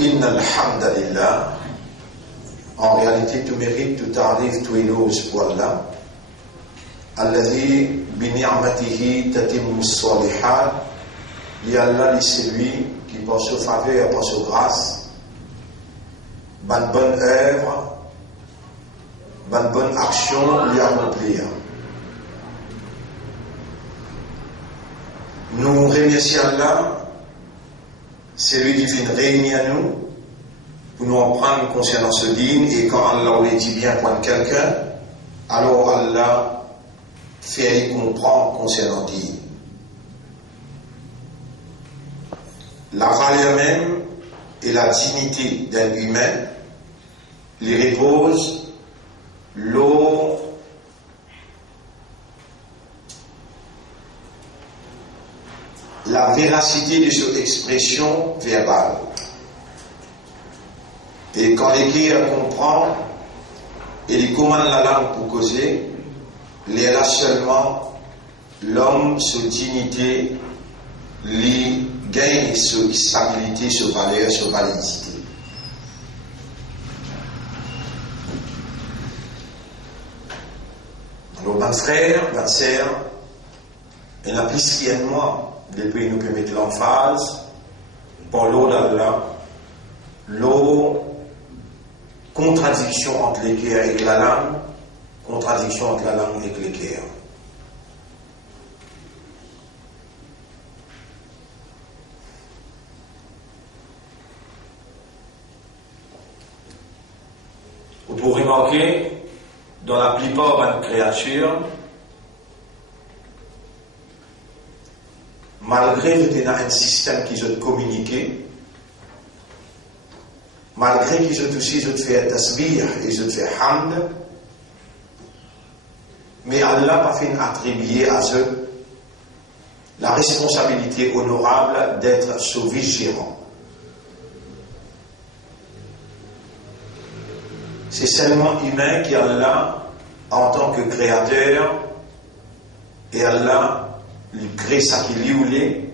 Inna alhamdulillah. En réalité, tout mérite, tout arrive, tout éloge pour Allah. Alladhi bi ni'matihi tatimmu s-salihat. Et Allah, c'est lui qui, par sa faveur, par sa grâce, bonne œuvre, bonne action lui accomplir. Nous remercions Allah, c'est lui qui vient réunir nous, pour nous en prendre conscience digne, et quand Allah lui dit bien prendre quelqu'un, alors Allah fait comprendre concernant digne. La valeur même et la dignité d'un humain les repose la véracité de cette expression verbale. Et quand l'écrire comprend et il commande la langue pour causer, il est là seulement l'homme, sa dignité, lui gagne sa stabilité, sa valeur, sa validité. Alors, mon frère, ma sœur, il y en a plus qui aiment moi, depuis nous peut mettre l'emphase, pour l'eau d'Allah, l'eau, contradiction entre les cœurs et la langue, contradiction entre la langue et les cœurs. Vous pourrez remarquer, dans la plupart des créatures, malgré qu'il y a un système qui ont communiqué, malgré qu'ils ont aussi fait tasbih et ils ont fait hamd, mais Allah n'a pas fait attribuer à eux la responsabilité honorable d'être ce vigilant. C'est seulement humain qui Allah en tant que créateur, et Allah lui crée ça qui lui voulait,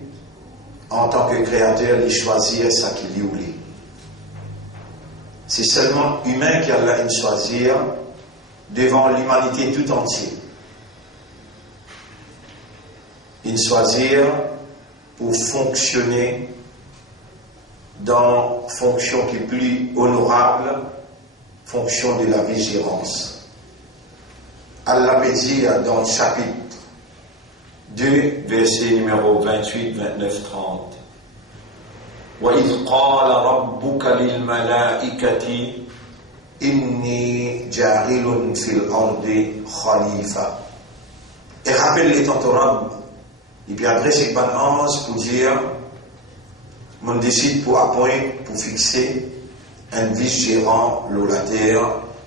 en tant que créateur, lui choisir ça qui lui voulait. C'est seulement humain qui Allah aime choisir devant l'humanité tout entière. Il choisir pour fonctionner dans fonction qui est plus honorable, fonction de la vigilance. Allah peut dire dans le chapitre 2, verset numéro 28, 29, 30. وَإِذْ قَالَ رَبُّكَ لِلْمَلَائِكَةِ إِنِّي جَاعِلٌ فِي الْأَرْضِ خَلِيفَةً. Et rappelle les Torah, et puis après c'est pas ange pour dire, on décide pour appoindre, pour fixer un vice-gérant de la terre,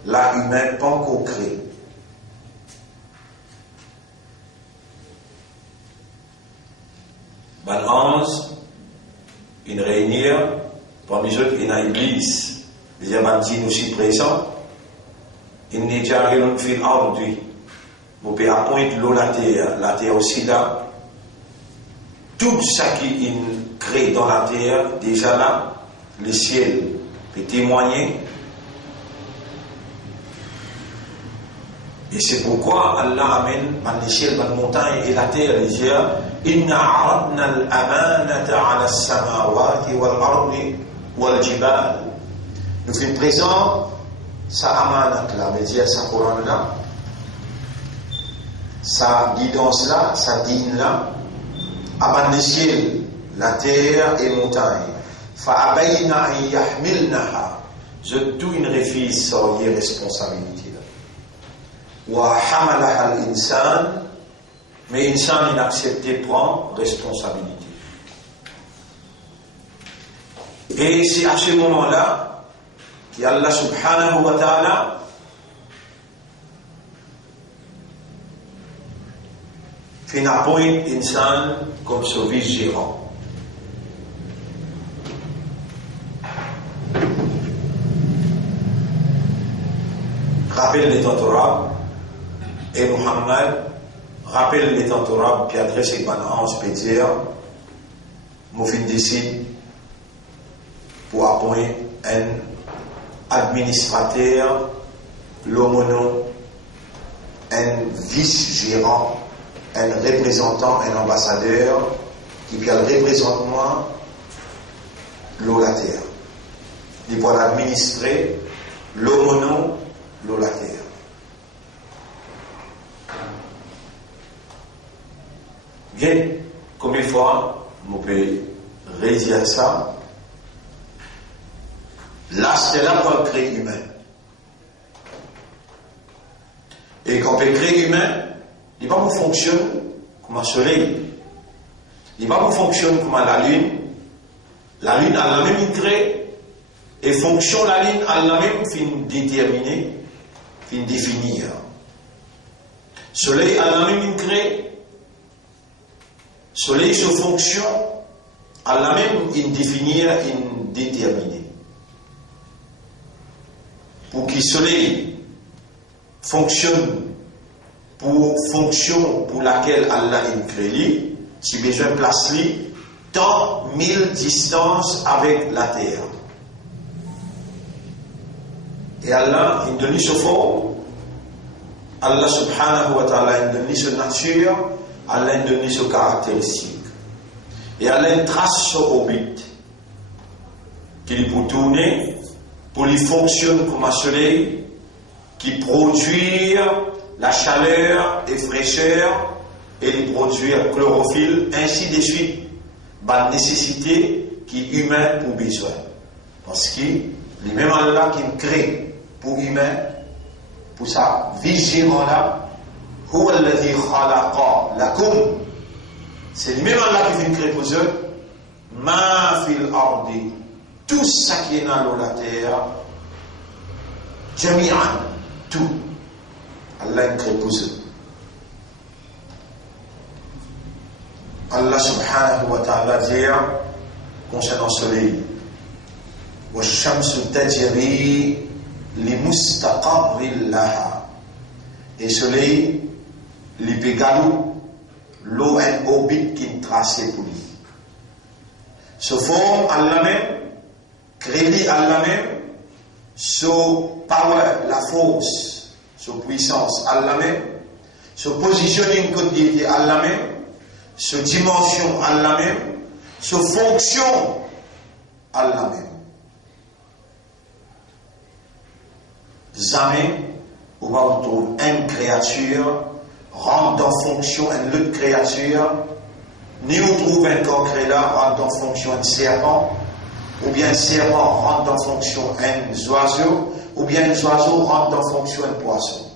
là humain pas encore créé. Ben ange, une réunion, parmi eux, il y a Iblis, les Amantines aussi présents, il n'y a déjà rien fait aujourd'hui. Vous pouvez appoindre l'eau la terre aussi là. Tout ce qui est créé dans la terre, déjà là, le ciel peut témoigner. Et c'est pourquoi Allah amène dans le ciel, dans la montagne et la terre, il dit Inna aradna al-amanata ala as-samawati wal-ardi wal-jibal. Nous faisons présent sa amanat là, mais dire sa couronne là, sa guidance là, sa digne là, avant le ciel, la terre et la montagne. Fa'abayna an yahmilnaha. Je tout une refuse sans responsabilité là. Wa hamalaha al-insan, mais l'insan inaccepté prend responsabilité. Et c'est à ce moment-là qu'Allah subhanahu wa ta'ala fait appoindre l'insan comme son vice-gérant. Rappelle les Torah et Muhammad rappelle les Torah puis adresse les banans, je peux dire, Moufin décide pour appointer un administrateur, l'aumônier, un vice-gérant, un représentant, un ambassadeur, qui peut représenter la terre. Il peut administrer l'aumônier, la terre. Bien, combien de fois on peut réaliser ça? Là, c'est là pour créer humain. Et quand on peut créer humain, il va vous fonctionner comme un soleil. Il va vous fonctionner comme la lune. La lune a la même crée. Et fonction la lune a la même fin déterminée, fin définir. Soleil a la même crée. Soleil sur fonction a la même définir, déterminer. Pour que soleil fonctionne pour fonction pour laquelle Allah a créé, si besoin place lui, tant mille distances avec la terre. Et Allah, il donne ce forme, Allah subhanahu wa ta'ala, il donne ce nature, Allah, il donne ce caractéristique. Et Allah, il trace ce orbite, qu'il peut tourner, pour lui fonctionner comme un soleil, qui produit la chaleur et fraîcheur, et lui produire chlorophylle, ainsi de suite, la nécessité qui est humaine pour besoin. Parce que les mêmes Allah qui crée pour humain, pour ça, vigilant là, c'est les mêmes Allah qui vient créer pour eux, ma fil ardi, tout ça qui est dans la terre, jami'an, tout. Allah crée pour eux. Allah subhanahu wa ta'ala dit concernant le soleil, وَالشَّمْسُ تَجْرِي لِمُسْتَقَرٍّ لَهَا. Et le soleil, il peut gagner l'eau en orbite qui est tracée pour lui. Ce forme Allah même, créé Allah même, ce power, la force, ce puissance Allah même, ce positioning côté Allah même, ce dimension Allah même, ce fonction Allah même. Jamais on va retrouver une créature rentre en fonction une autre créature, ni on trouve un corps créé là rentre en fonction un serpent, ou bien un serpent rentre en fonction un oiseau, ou bien un oiseau rentre en fonction un poisson.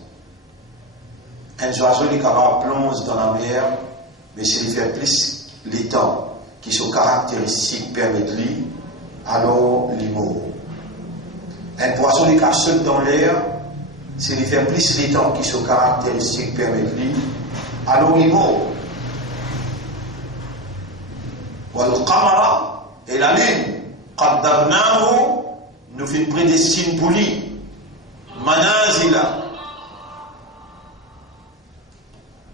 Un oiseau est capable de plonger dans la mer, mais s'il fait plus les temps qui sont caractéristiques permettent lui, alors il meurt. Un poisson qui saute dans l'air, s'il fait plus les temps qui sont caractéristiques permettent lui, alors il meurt. Wal-qamara et la lune, qaddarnahu, nous fait prédestine pour lui, manazila.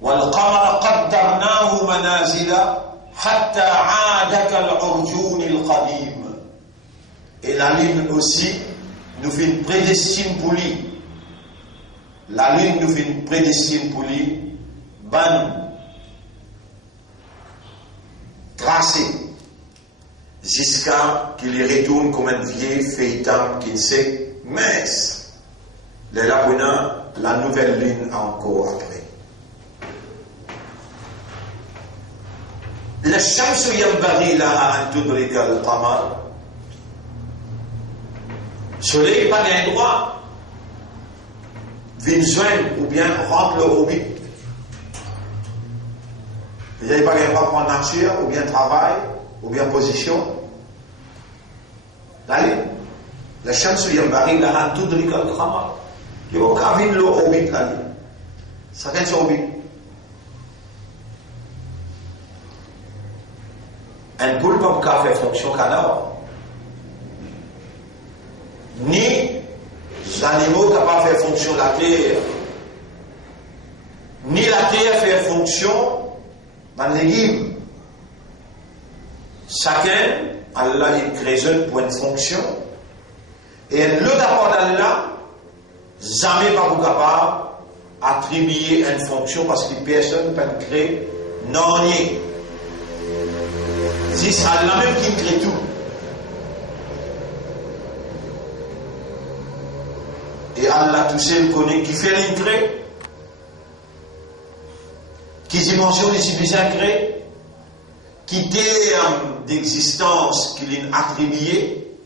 Wal-qamara qaddarnahu manazila hatta aada kal-urjun al-qadim. Et la lune aussi nous fait une prédestine pour lui. La lune nous fait une prédestine pour lui. Ban tracé jusqu'à qu'il retourne comme un vieil feuilleton qui sait mince. La nouvelle lune encore après. La shamsu yanbaghi laha an tudrika al-qamar. Soleil n'a pas un droit de joindre ou bien rendre le orbite. Il n'y a pas un droit en nature, ou bien travail, ou bien position. Allez, la chance de Yambari, la hantou de l'école de Rama. Il n'y a aucun vide le orbite là. Ça vient sur orbite. Un boule ne peut pas faire fonction canard. Ni les animaux capables de faire fonction de la terre, ni la terre fait fonction de légumes. Chacun Allah il crée pour une fonction et le d'abord d'Allah jamais pas capable attribuer une fonction parce que personne ne peut créer non rien. C'est Allah même qui crée tout. Et Allah tout seul connaît qui fait l'incré, qui dimensionne les suffisamment créés, qui terme d'existence qu'il a attribué.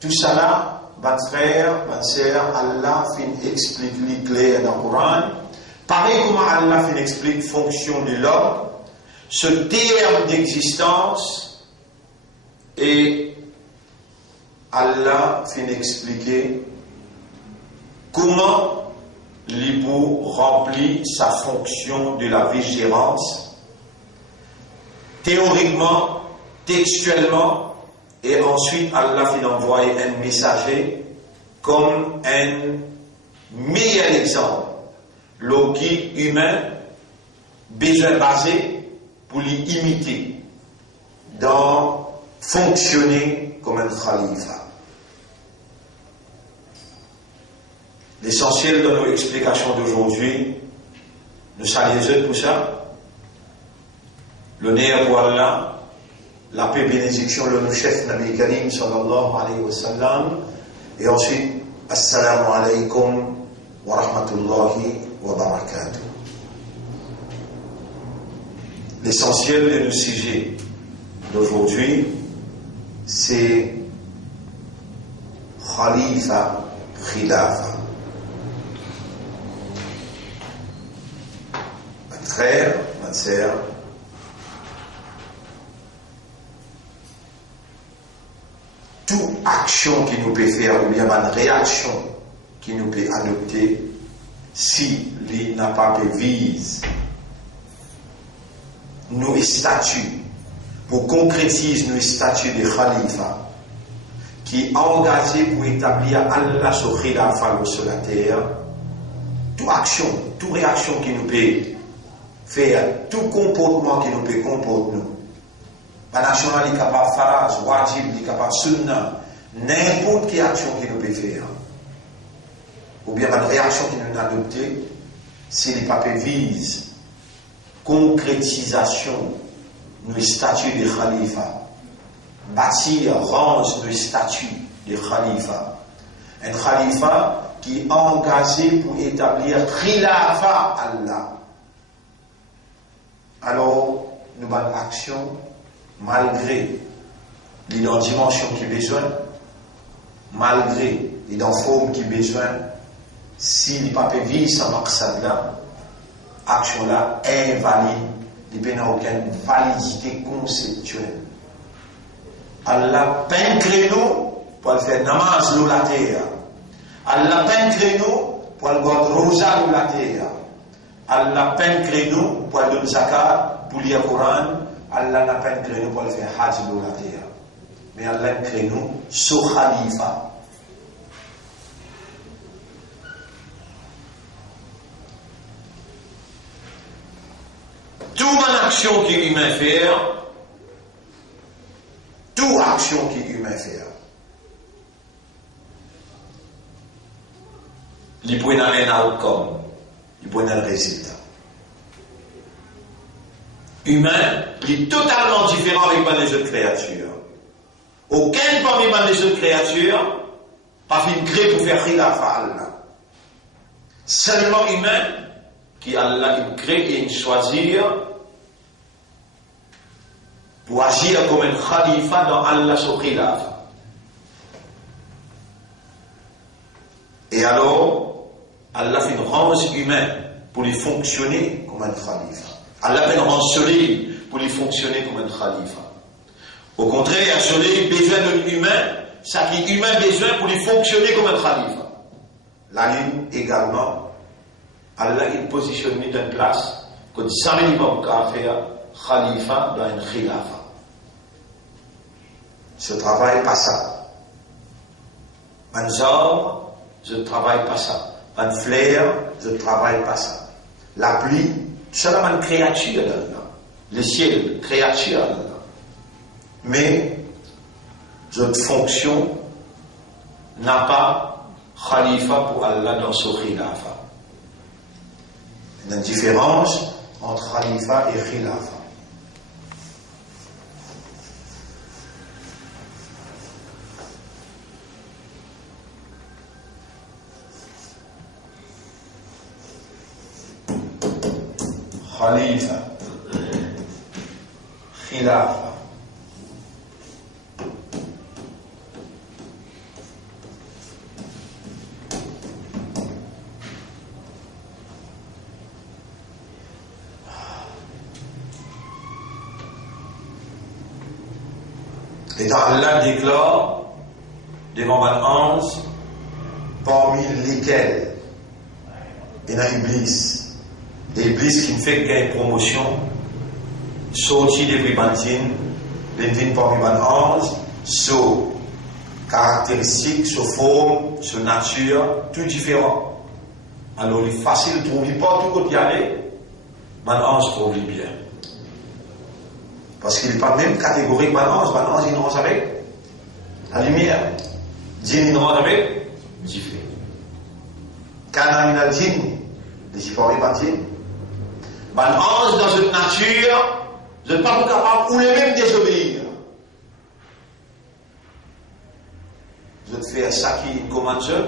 Tout ça là, votre frère, votre sœur, Allah fait expliquer clair dans le Coran. Pareil comment Allah fait expliquer fonction de l'homme, ce terme d'existence, et Allah fait expliquer comment l'Ibou remplit sa fonction de la vigilance, théoriquement, textuellement, et ensuite Allah fait envoyer un messager comme un meilleur exemple, le guide humain, besoin basé pour l'imiter, dans fonctionner comme un khalifa. L'essentiel de nos explications d'aujourd'hui, nous saluons pour ça. L'honneur pour Allah, la paix et bénédiction de notre chef Nabi Karim sallallahu alayhi wa sallam, et ensuite, assalamu alaykum wa rahmatullahi wa barakatuh. L'essentiel de nos sujets d'aujourd'hui, c'est Khalifa, Khilafa. Frère, ma sœur, toute action qui nous peut faire, ou bien une réaction qui nous peut adopter, si il n'a pas de vise, nos statuts, pour concrétiser nos statuts de Khalifa, qui est engagé pour établir Allah sur Khilafa sur la terre, toute action, toute réaction qui nous peut faire, tout comportement qui nous peut comporter nous. La nationale est capable de farage, wajib, est capable de sunna, n'importe quelle action qui nous peut faire. Ou bien une réaction qui nous a adoptée, si les papiers visent concrétisation nos statuts de Khalifa, bâtir, range nos statuts de Khalifa. Un Khalifa qui est engagé pour établir Khilafa Allah. Alors, nous avons action malgré les dimensions qui besoin, malgré les formes qui besoin, si les papiers vivent sans maqsad là, action là invalide, il n'y a aucune validité conceptuelle. Allah peint créneau pour faire namaz de la terre. Allah peint créneau pour le garder rosa de la terre. Allah peint créneau pour le zakat, pour lire le Coran. Allah n'a pas un créneau pour le faire hajj de la terre. Mais Allah a un créneau sur Khalifa. Toute action qui est humain faire, toute action qui est humain faire, il peut y avoir un outcome, il peut y avoir un résultat. Humain, il est totalement différent avec les autres créatures. Aucun parmi les autres créatures n'a fait une crée pour faire khilafa à Allah. Seulement humain, qui Allah il crée et il choisir pour agir comme un khalifa dans Allah sur khilafa. Et alors, Allah fait une range humaine pour lui fonctionner comme un khalifa. Allah fait une range soleil pour lui fonctionner comme un khalifa. Au contraire, un soleil besoin d'un humain, ça qui est humain besoin pour lui fonctionner comme un khalifa. La lune également, Allah il positionne mis en place que jamais il va faire khalifa dans une khilafa. Je travaille pas ça. Un jour, je travaille pas ça. Un flair, je travaille pas ça. La pluie, seulement une créature d'Allah. Le ciel, créature d'Allah. Mais cette fonction n'a pas khalifa pour Allah dans ce khilafa. Il y a une différence entre khalifa et khilafa. Khalifa, khilafa. Et Allah déclare devant Van Hans, parmi lesquels il y a Iblis. Iblis qui me fait gagner promotion, sorti des bribantines, les vignes parmi Van Hans, sur caractéristiques, sur forme, sur nature, tout différent. Alors il est facile de trouver pas tout côté y aller, Van Hans trouve bien. Parce qu'il n'est pas même catégorique Van Hans il range avec la lumière. Djinn il range avec différent. Kana min al-djinn, les différents bribantines. Van Hans dans cette nature, vous n'êtes pas capable ou les mêmes désobéir. Vous êtes fait ça qui commande Dieu.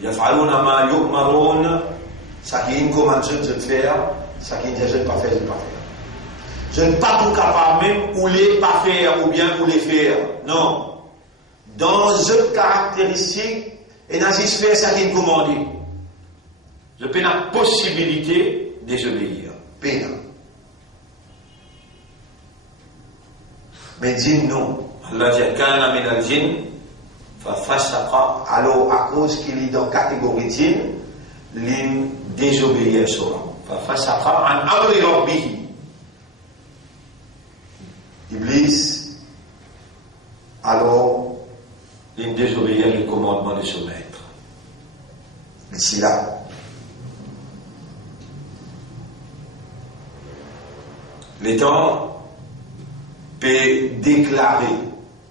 Yaf'aluna ma yu'marun, ça qui commande Dieu de faire, ça qui dit je ne pas faire, je ne pas faire. Je ne pas tout capable même ou les pas faire ou bien ou les faire. Non. Dans cette caractéristique, et n'a pas faire ça qui commande. Je peux la possibilité de désobéir. Péna. Mais djinn non. Allah dit kana min al-djinn fa fasaqa. Alors à cause qu'il est dans la catégorie djinn, il désobéit sera. Fa fasaqa an amri rabbih. Iblis alors il désobéit le commandement de son maître. Ici là. L'État peut déclarer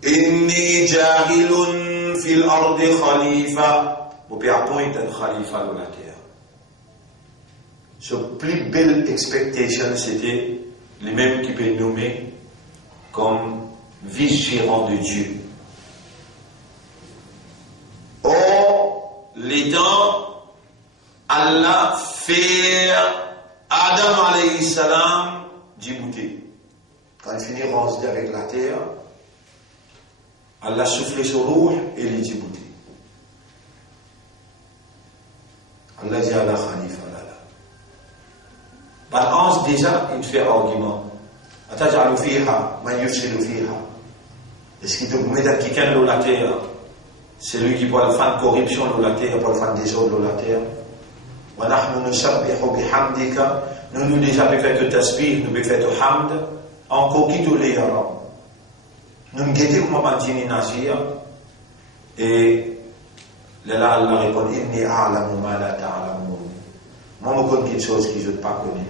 Inni jahilun fil ardi khalifa. Vous pouvez appointer un khalifa dans la terre. Sa plus belle expectation, c'était les mêmes qui peuvent nommer comme vice-gérant de Dieu. Or, l'État, Allah fait Adam alayhi salam Djibouti. Quand il finit de avec la terre, Allah souffle sur l'eau et il Djibouti. Allah dit à la Khalifa. Par ans déjà, il fait argument. Atajalu fiha, man yufsidu fiha. Est-ce qu'il te met à quelqu'un dans la terre? C'est lui qui peut faire corruption dans la terre, peut faire désordre dans la terre. Wa nahnu nusabbihu bihamdika. Nous déjà fait que tasbih, nous fait que hamd, encore qui tous les arabes. Nous nous guettons comme un djinn nazir, et là, Allah répond, inni a'lamu ma la ta'lamun. Moi, je connais quelque chose que je ne pas connu.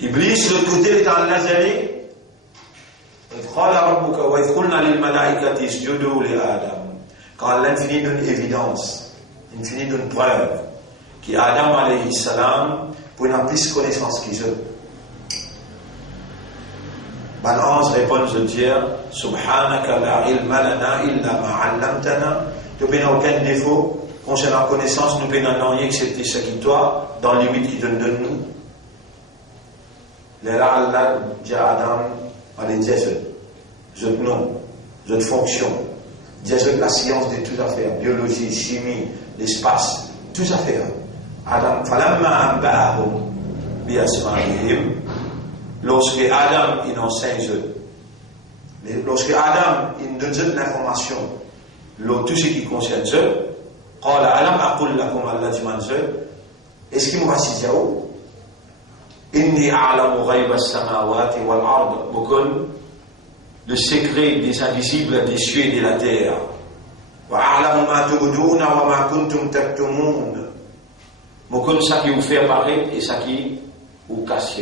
Iblis, de l'autre côté, est dans l'Azali. Quand Allah finit d'une évidence, il finit d'une preuve, qui Adam alayhi salam, pour une plus connaissance qu'ils ont. Balance répond de dire, Subhanaka la ilma lana illa ma 'allamtana. Nous n'avons aucun défaut concernant la connaissance, nous n'avons rien excepté ce qui toi, dans les limites qui donne de nous. Là, Allah dit à Adam, allez, dis je nom, je fonction, dis la science de toutes affaires, biologie, chimie, l'espace, toutes affaires. Adam, falamma amba'ahum bi asma'ihim. Lorsque Adam il enseigne, lorsque Adam il donne l'information, tout ce qui concerne eux, قال ألم أقل لكم Allah dit est-ce qu'il m'a dit إني أعلم غيب السماوات والأرض بكل le secret des invisibles des cieux et de la terre. وأعلم ما تبدون وما كنتم تكتمون. بكل ça qui vous fait apparaître et ça qui vous cache.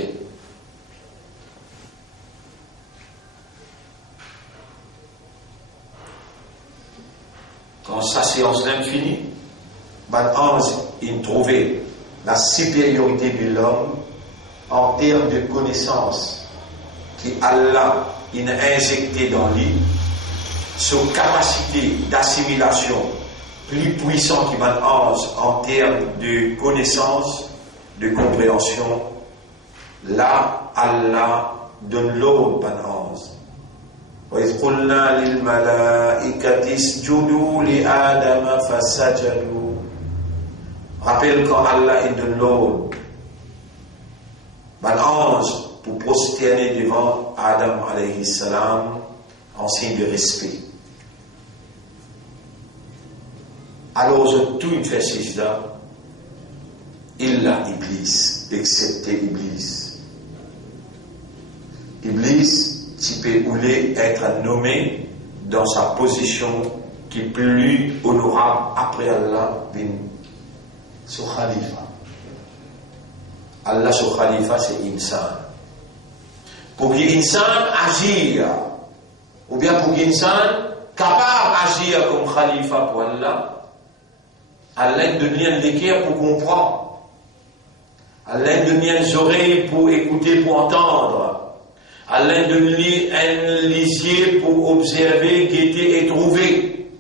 quand sa séance d'un fini, ben ange, il trouvait la supériorité de l'homme en termes de connaissance qui Allah il a injecté dans lui, sa capacité d'assimilation plus puissante qui ben ange en termes de connaissance, de compréhension. Là, Allah donne l'ordre ben ange. وَإِذْ قُلْنَا لِلْمَلَائِكَةِ اسْجُدُوا لِآدَمَ فَسَجَدُوا. Rappelle quand Allah il donne l'ordre ben ange pour prosterner devant Adam alayhi salam en signe de respect. Alors tout il fait sijda illa Iblis, excepté Iblis. Iblis qui peut voulait être nommé dans sa position qui est plus honorable après Allah bin son khalifa. Allah son khalifa c'est insan. Pour qu'insan agir, ou bien pour qu'insan capable d'agir comme khalifa pour Allah, Allah donne un cœur pour comprendre, Allah donne les oreilles pour écouter, pour entendre, Allah donne un lisier pour observer, guetter et trouver,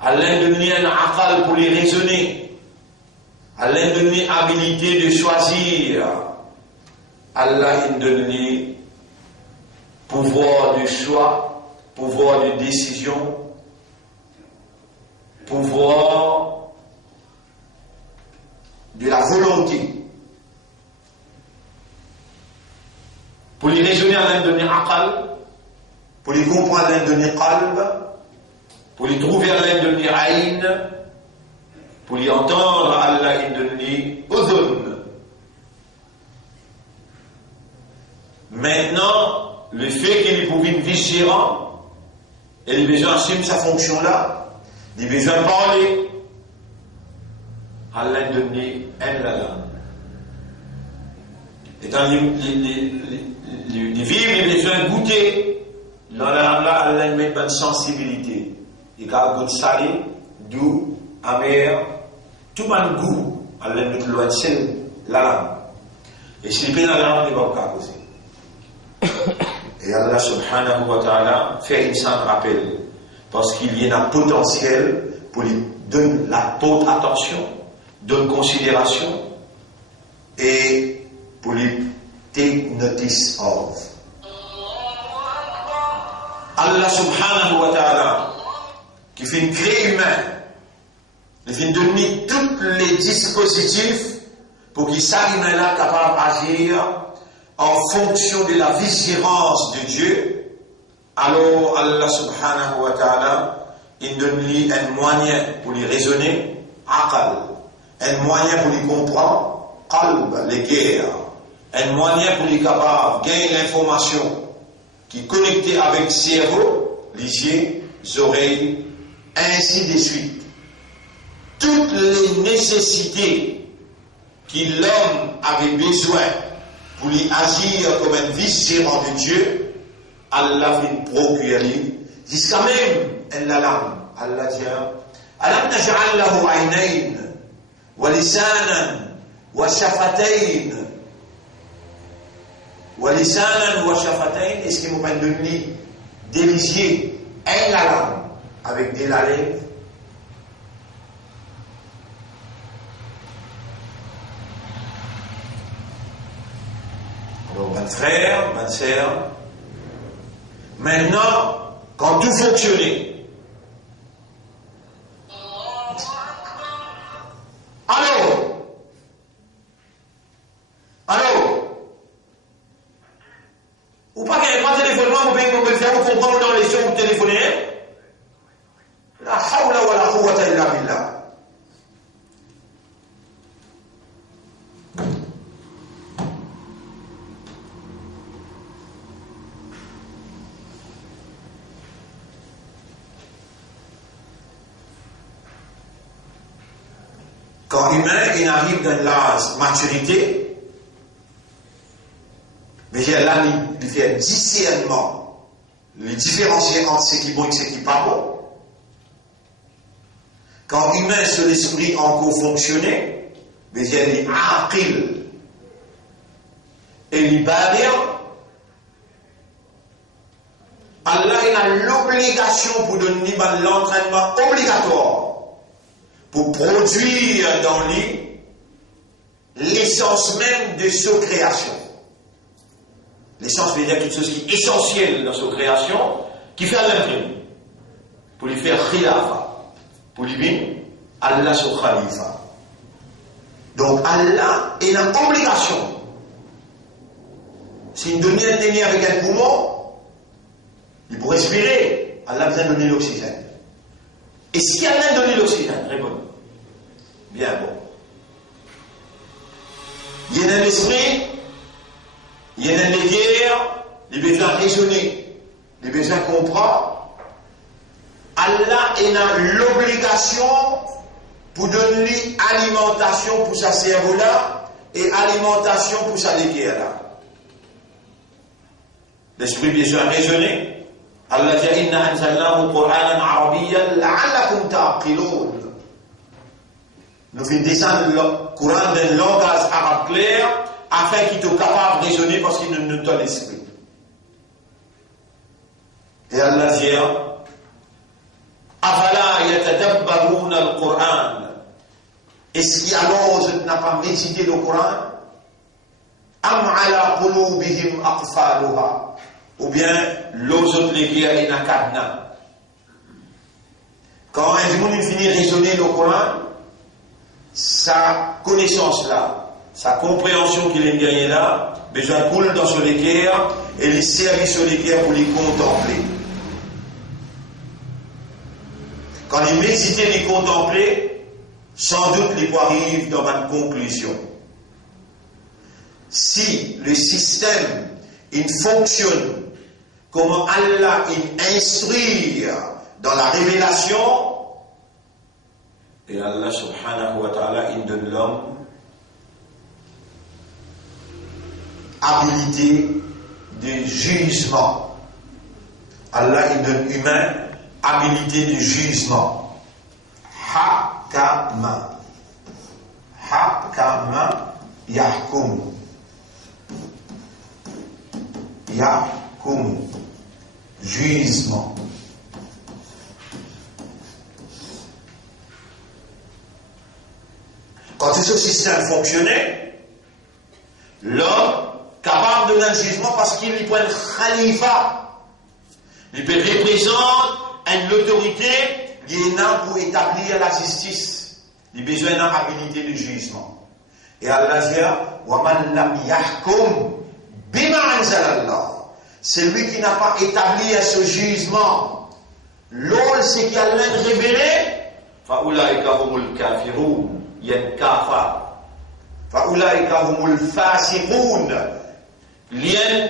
Allah donne un aqal pour les raisonner, Allah donne l'habilité de choisir, Allah donne pouvoir de choix, pouvoir de décision, pouvoir de la volonté. Pour les raisonner, Allah donne aqal, pour les comprendre, Allah donne qalb, pour les trouver, Allah donne ayn, pour les entendre, Allah donne udhun. Maintenant, le fait qu'il est pour une vigérant, et il a besoin d'assumer sa fonction-là, il a besoin de parler, Allah donne un la langue. Et dans les vivres, il a besoin de goûter. Dans la langue-là, Allah met une sensibilité. Il a un goût salé, doux, amer, tout un goût. Allah met le loin de la langue. Et s'il met la langue, il va pas causer. Et Allah subhanahu wa ta'ala fait une rappel parce qu'il y a un potentiel pour lui donner la haute attention, donne considération et pour lui take notice of. Allah subhanahu wa ta'ala qui fait créer humain, il fait donner tous les dispositifs pour qu'il s'aligne là capable d'agir en fonction de la vigilance de Dieu. Alors Allah subhanahu wa ta'ala il donne lui un moyen pour lui raisonner, aqal, un moyen pour lui comprendre, qalb, les guerres, un moyen pour lui capable de gagner l'information qui est connectée avec le cerveau, les yeux, les oreilles, ainsi de suite. Toutes les nécessités que l'homme avait besoin pour lui agir comme un vice-gérant de Dieu, Allah fait procurer jusqu'à même la langue. Allah dit Alam naj'al lahu aynayn wa lisanan wa shafatayn wa lisanan wa shafatayn. Est-ce qu'il m'a donné des yeux, la langue avec des lèvres? Alors, mon frère, ma sœur, maintenant, quand tout fonctionnait, ou pas qu'il n'y ait pas de téléphonement, vous pouvez le faire, vous comprendre dans les choses, vous téléphonez, la hawla wa la quwwata illa billah. Quand humain il arrive dans l'âge maturité, mais là il fait discernement, le différencier entre ce qui est bon et ce qui n'est pas bon. Quand humain sur l'esprit encore fonctionnait, mais il y a des aqil et les badir, Allah a l'obligation pour donner l'entraînement obligatoire pour produire dans lui l'essence même de sa création. L'essence veut dire quelque chose qui est essentiel dans sa création, qui fait l'imprimer, pour lui faire khilafa, pour lui dire Allah sur khalifa. Donc Allah est une obligation. Si une donnée est née avec un poumon, il pour respirer, Allah a besoin de donner l'oxygène. Et si Allah donne l'oxygène, réponds. Bien bon. Il y a un esprit, il y a des guerres, les besoins raisonnés, les besoins comprendre. Allah a l'obligation pour donner alimentation pour sa cerveau là et alimentation pour sa guerre là. L'esprit besoin raisonner. Allah dit inna anzalnahu Qur'anan arabiyyan la'allakum ta'qilun. Nous faisons descendre le Coran d'un langage arabe clair afin qu'il soit capable de raisonner parce qu'il ne donne l'esprit. Et Allah dit afala yatadabbaruna al-Qur'an. Est-ce qu'alors tu n'as pas médité le Coran? Am ala qulubihim aqfaluha. Ou bien l'autre légué à Kadna. Quand un monde finit de raisonner le Coran, sa connaissance là, sa compréhension qu'il est gagné là, besoin coule dans son légué et les services sur légué pour les contempler. Quand il médite les contempler, sans doute les points arrivent dans ma conclusion. Si le système il fonctionne comment Allah il instruit dans la révélation, et Allah subhanahu wa ta'ala il donne l'homme habilité de jugement. Allah il donne humain habilité de jugement. Hakama. Hakama yahkum. Yahkum. Jugement. Quand ce système fonctionnait, l'homme capable de donner un jugement parce qu'il lui prend un khalifa. Il représente une autorité qui est là pour établir la justice. Il a besoin d'une habilité de jugement. Et Allah dit وَمَنْ لَمْ يَحْكُمْ بِمَا أَنزَلَ اللَّهُ. Celui qui n'a pas établi ce jugement, l'ol c'est qu'il a révélé, فَأُولَٰئِكَ هُمُ الْكَافِرُونَ يَنْكَافَ فَأُولَٰئِكَ هُمُ الْفَاسِقُونَ lien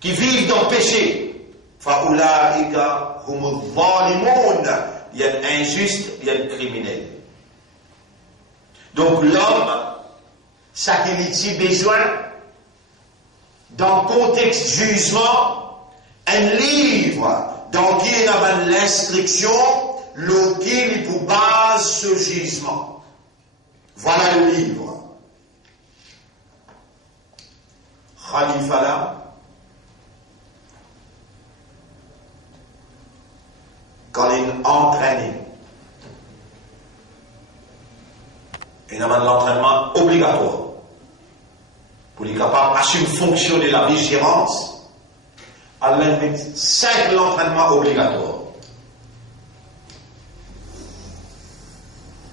qui vivent dans le péché. فَأُولَٰئِكَ هُمُ الظَّالِمُونَ il y a un injuste, il y a un criminel. Donc l'homme, ça qu'il a besoin, dans le contexte jugement, un livre dans qui il y a l'instruction, lequel pour base ce jugement. Voilà le livre. Khalifa là, quand il est entraîné, il y a l'entraînement obligatoire pour les capables d'assumer fonction de la vigilance. Allah met 5 l'entraînement obligatoire.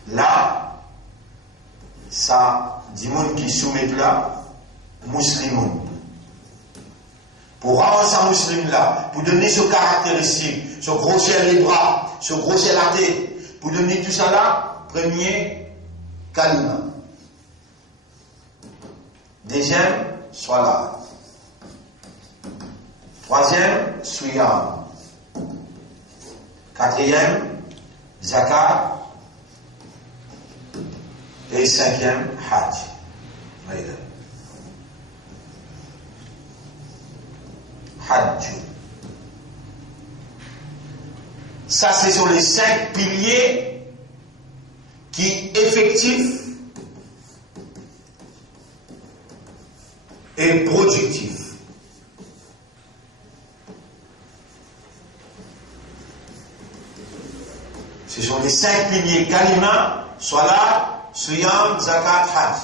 Là, ça, dit monde qui soumet là, musulman. Pour rendre ça musulman là, pour donner ce caractéristique, ce grossir les bras, ce grossir la tête, pour donner tout ça là, premier, kalima. Deuxième, salat. Troisième, siyam. Quatrième, zakat. Et cinquième, hajj. Hajj. Ça, c'est sur les 5 piliers qui est effectif et productif. Ce sont les 5 piliers kalima, salat, siyam, zakat, hajj.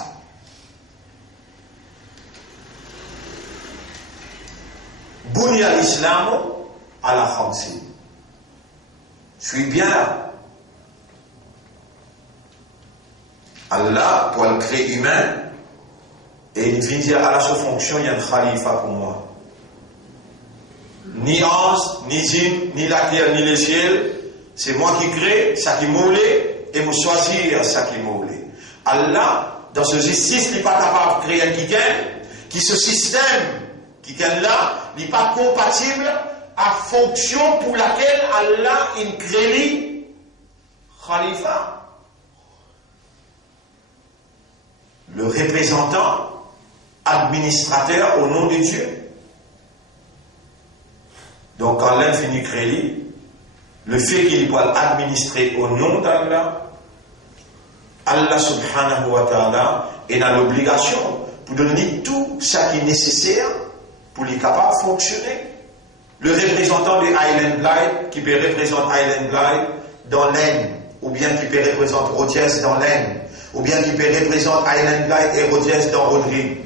Bunya l'islam à la khamsin. Je suis bien là. Allah, pour le créer humain, et il vient dire à la fonction, il y a un khalifa pour moi. Ni ange, ni djinn, ni la terre, ni les ciels. C'est moi qui crée, ça qui moulé, et me choisir ça qui moulé. Allah, dans ce justice, n'est pas capable de créer un qui ce système, qui là, n'est pas compatible à fonction pour laquelle Allah il crée Khalifa. Le représentant administrateur au nom de Dieu. Donc quand l'infini crée, le fait qu'il doit administrer au nom d'Allah, Allah subhanahu wa ta'ala est dans l'obligation pour donner tout ce qui est nécessaire pour les capables de fonctionner. Le représentant de Island Blight qui peut représenter Island Blight dans l'Aisne, ou bien qui peut représenter Rodiès dans l'Aisne, ou bien qui peut représenter Island Blight et Rodiès dans Rodrigue.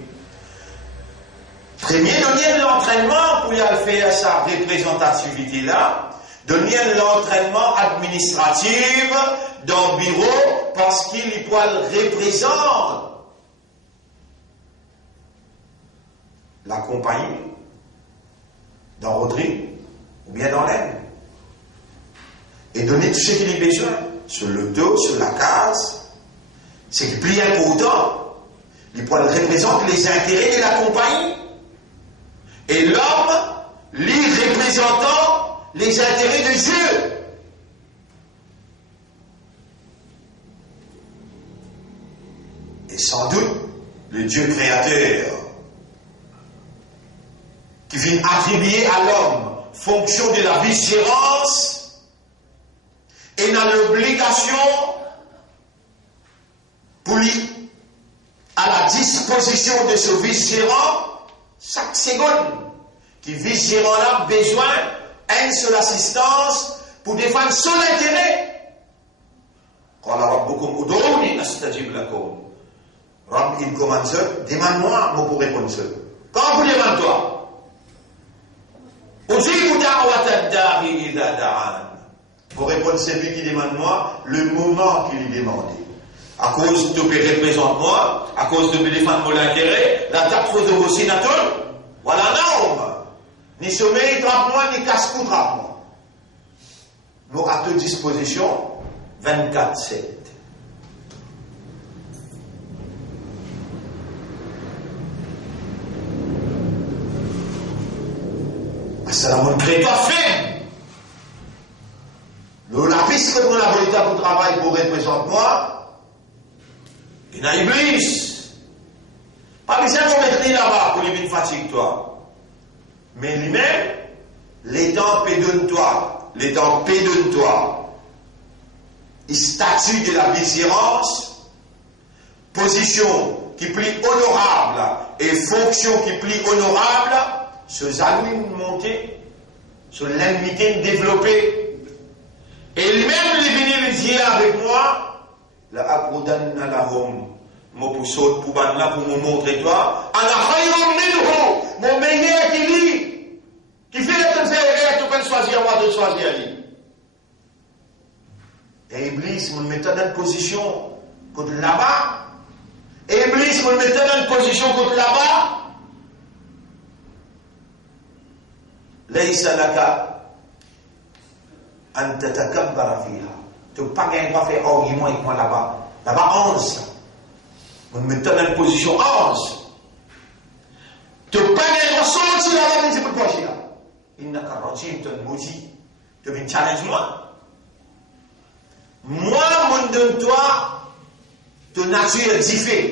Premier, donner l'entraînement pour y aller faire sa représentativité-là, donner l'entraînement administratif dans le bureau parce qu'il y représente la compagnie dans Rodrigue ou bien dans l'Aisne. Et donner tout ce qu'il a besoin sur le dos, sur la case. C'est que plus important, il représente les intérêts de la compagnie. Et l'homme, lui représentant les intérêts de Dieu. Et sans doute, le Dieu créateur, qui vient attribuer à l'homme fonction de la vigilance, et dans l'obligation pour lui, à la disposition de ce vigilant, chaque seconde, qui vigilant là besoin d'une seule assistance pour défendre son intérêt. Quand la Rabbukum ud'ouni astajib lakum. Rab il commande seul, demande-moi, moi pour répondre seul. Quand vous demandez-toi, pour répondre celui qui demande moi, le moment qu'il lui demande. À cause de me représente moi, à cause de me défendre mon intérêt, la table de vos sénateurs, voilà non. Ni sommeil trappe moi, ni casse-cou trappe moi. Nous à toute disposition, 24/7. C'est la montre créée fait. Le lapis que mon avocat pour travail pour représenter moi, il a Iblis. Pas besoin de mettre là-bas pour lui fatigue toi. Mais lui-même, les temps pédonne toi. Les temps pédonne toi. Il statue de la vigilance, position qui plie honorable et fonction qui plie honorable, se jalousie monter, se l'amitié développer. Et lui-même, il est venu le dire avec moi. La akoudanna lahum, mon pousseau pour là pour me montrer toi, ana khayrun minhu, mon meilleur qui fait le transfert, tu peux choisir moi de choisir lui. Et Iblis me mettait dans une position contre là-bas. Et Iblis me mettait dans une position contre là-bas. Laysa laka an tatakabbara fiha. Tu n'as pas gagné à faire argument avec moi là-bas. Là-bas, 11. On me donne une position 11. Tu n'as pas gagné à sortir là-bas, mais c'est pour toi, là. Il n'a qu'à retirer ton maudit. Tu viens challenge moi. Moi, mon donne toi, ton nature différente.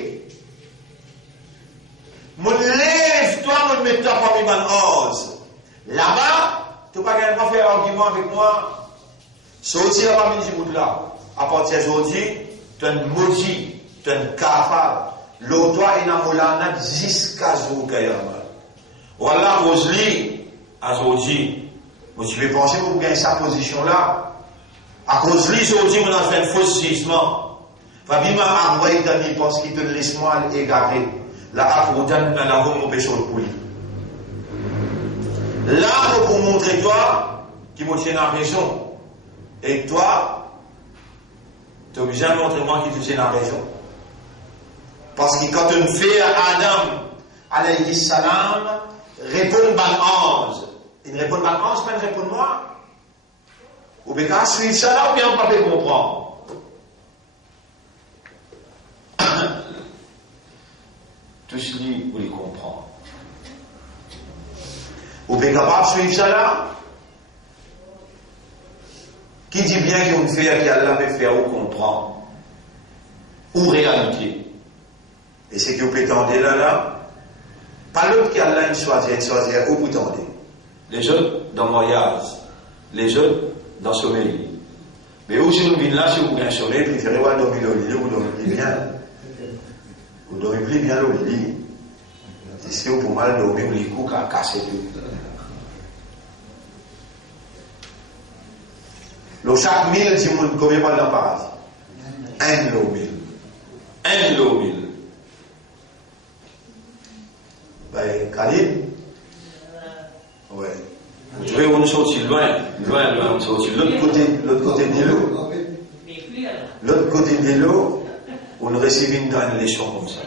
Mon lève toi, mon mets toi parmi mon 11. Là-bas, tu n'as pas gagné à faire argument avec moi. Sortir là-bas, là. À partir d'aujourd'hui, tu tu es maudit, tu es capable. L'autre est dans Moulana jusqu'à Zoukayama. Voilà, Rosely, à Zodi. Vous pouvez penser que vous gagnez sa position là. À cause de Zodi, on a fait un faux jugement. Fabima Arwaï Dani pense qu'il te laisse moi égaré. La Afroudan n'a la homme au pécho de poulie. Là, pour montrer toi qui me tient en raison. Et toi, tu es obligé de montrer moi qui te tient en raison. Parce que quand on fait à Adam, alayhi salam, répond ban 11. Il répond ban 11, mais il répond moi. Ou bien suivre ça là, ou bien on ne peut pas comprendre. Tout cela, vous les comprenez. Ou bien capable de suivre ça là. Qui dit bien qu'on fait qu'Allah peut faire ou comprendre. Ou réalité. Et c'est que vous prétendez là, pas l'autre qui Allah choisit, où vous tendez. Les jeunes dans voyage, les jeunes dans sommeil. Mais où si nous venons là, si vous gagnez sommeil, préférez voir dormir au lit, vous dormez bien. Vous dormez plus bien au lit. Si vous pouvez mal dormir, vous les coups à casser tout. Le chaque 1000, si vous ne combien pas dans le paradis? 1 lot 1000. 1 lot 1000. Ben, Khalid? Ouais. Vous trouvez où on sortit loin, on sortit l'autre côté de l'eau. L'autre côté de l'eau, on recevait une leçon comme ça.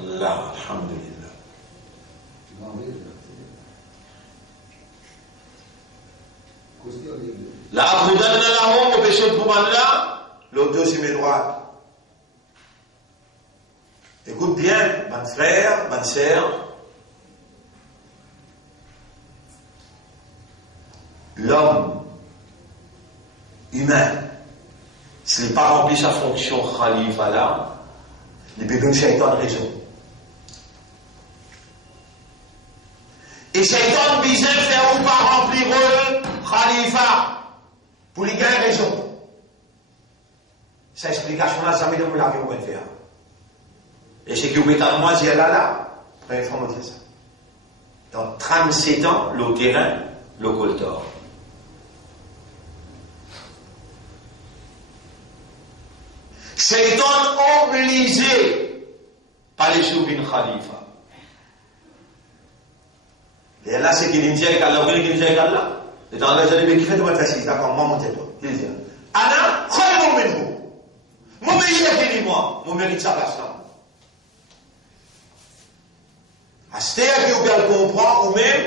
Allah, alhamdulillah. La Aboudan la honte au péché de Pouman-là, l'autre c'est mes droits. Écoute bien, mon frère, ma sœur. L'homme humain, s'il n'est pas rempli sa fonction khalifa là, il peut donner Shaitan raison. Et Shaitan besoin de faire ou pas remplir le khalifa pour lui gagner raison. Cette explication-là, jamais de vous l'avez oublié de faire. Et c'est que vous êtes à moi, dire là, première fois, on dit ça. Dans 37 ans, le terrain, le coltor. Shaitan obligé par les choubines khalifa. Et là, c'est qu'il dit avec Allah, vous voyez qu'il dit avec Allah. Et dans Allah, il dit, mais qui fait de votre facile, d'accord, moi, montez-toi. Il dit, Anna, croyez mon mérite. Mon mérite est fini, moi. Mon mérite, ça passe là. À ce que vous pouvez comprendre, ou même,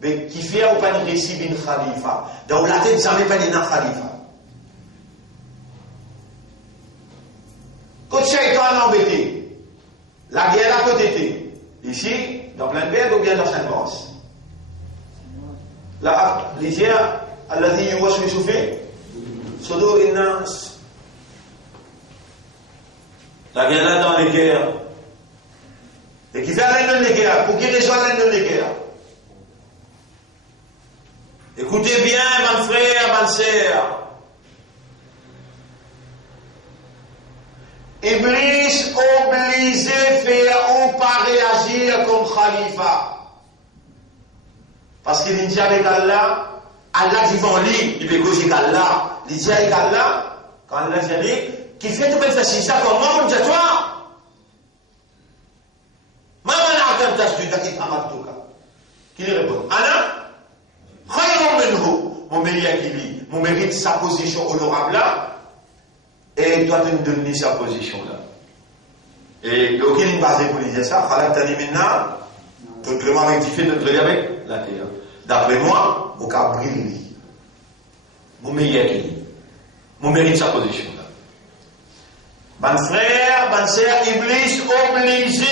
mais qui fait ou pas de récit bin khalifa. Dans la tête, jamais pas de khalifa. Quand Shaitan a embêté, la guerre à côté, ici, dans plein de pays, ou bien dans Saint-Maurice. Là, l'Israël, Allah dit, vous voyez ce que fait? Sodo et Nas. La guerre là dans les guerres. Et qui fait l'un de les guerres, pour qui reçoit l'un de les guerres. Écoutez bien, mon frère, ma sœur. Iblis obligé de faire ou pas réagir comme khalifa. Parce qu'il dit avec Allah, Allah dit devant lui, il peut causer avec Allah. Il dit avec Allah, quand Allah dit, qui fait tout le monde ça comme moi, on dit toi. Maman a atteint ta suite, qui amatouka. Qui lui répond, Anna, mon mérite mon mérite sa position honorable là. Et toi, tu nous donnes sa position là. Et aucune base pour dire ça, Khalaq maintenant, totalement rectifié notre lien avec la terre. D'après moi, au cas briller. Mon meilleur qui mon mérite sa position là. Mon frère, ma sœur, Iblis obligé,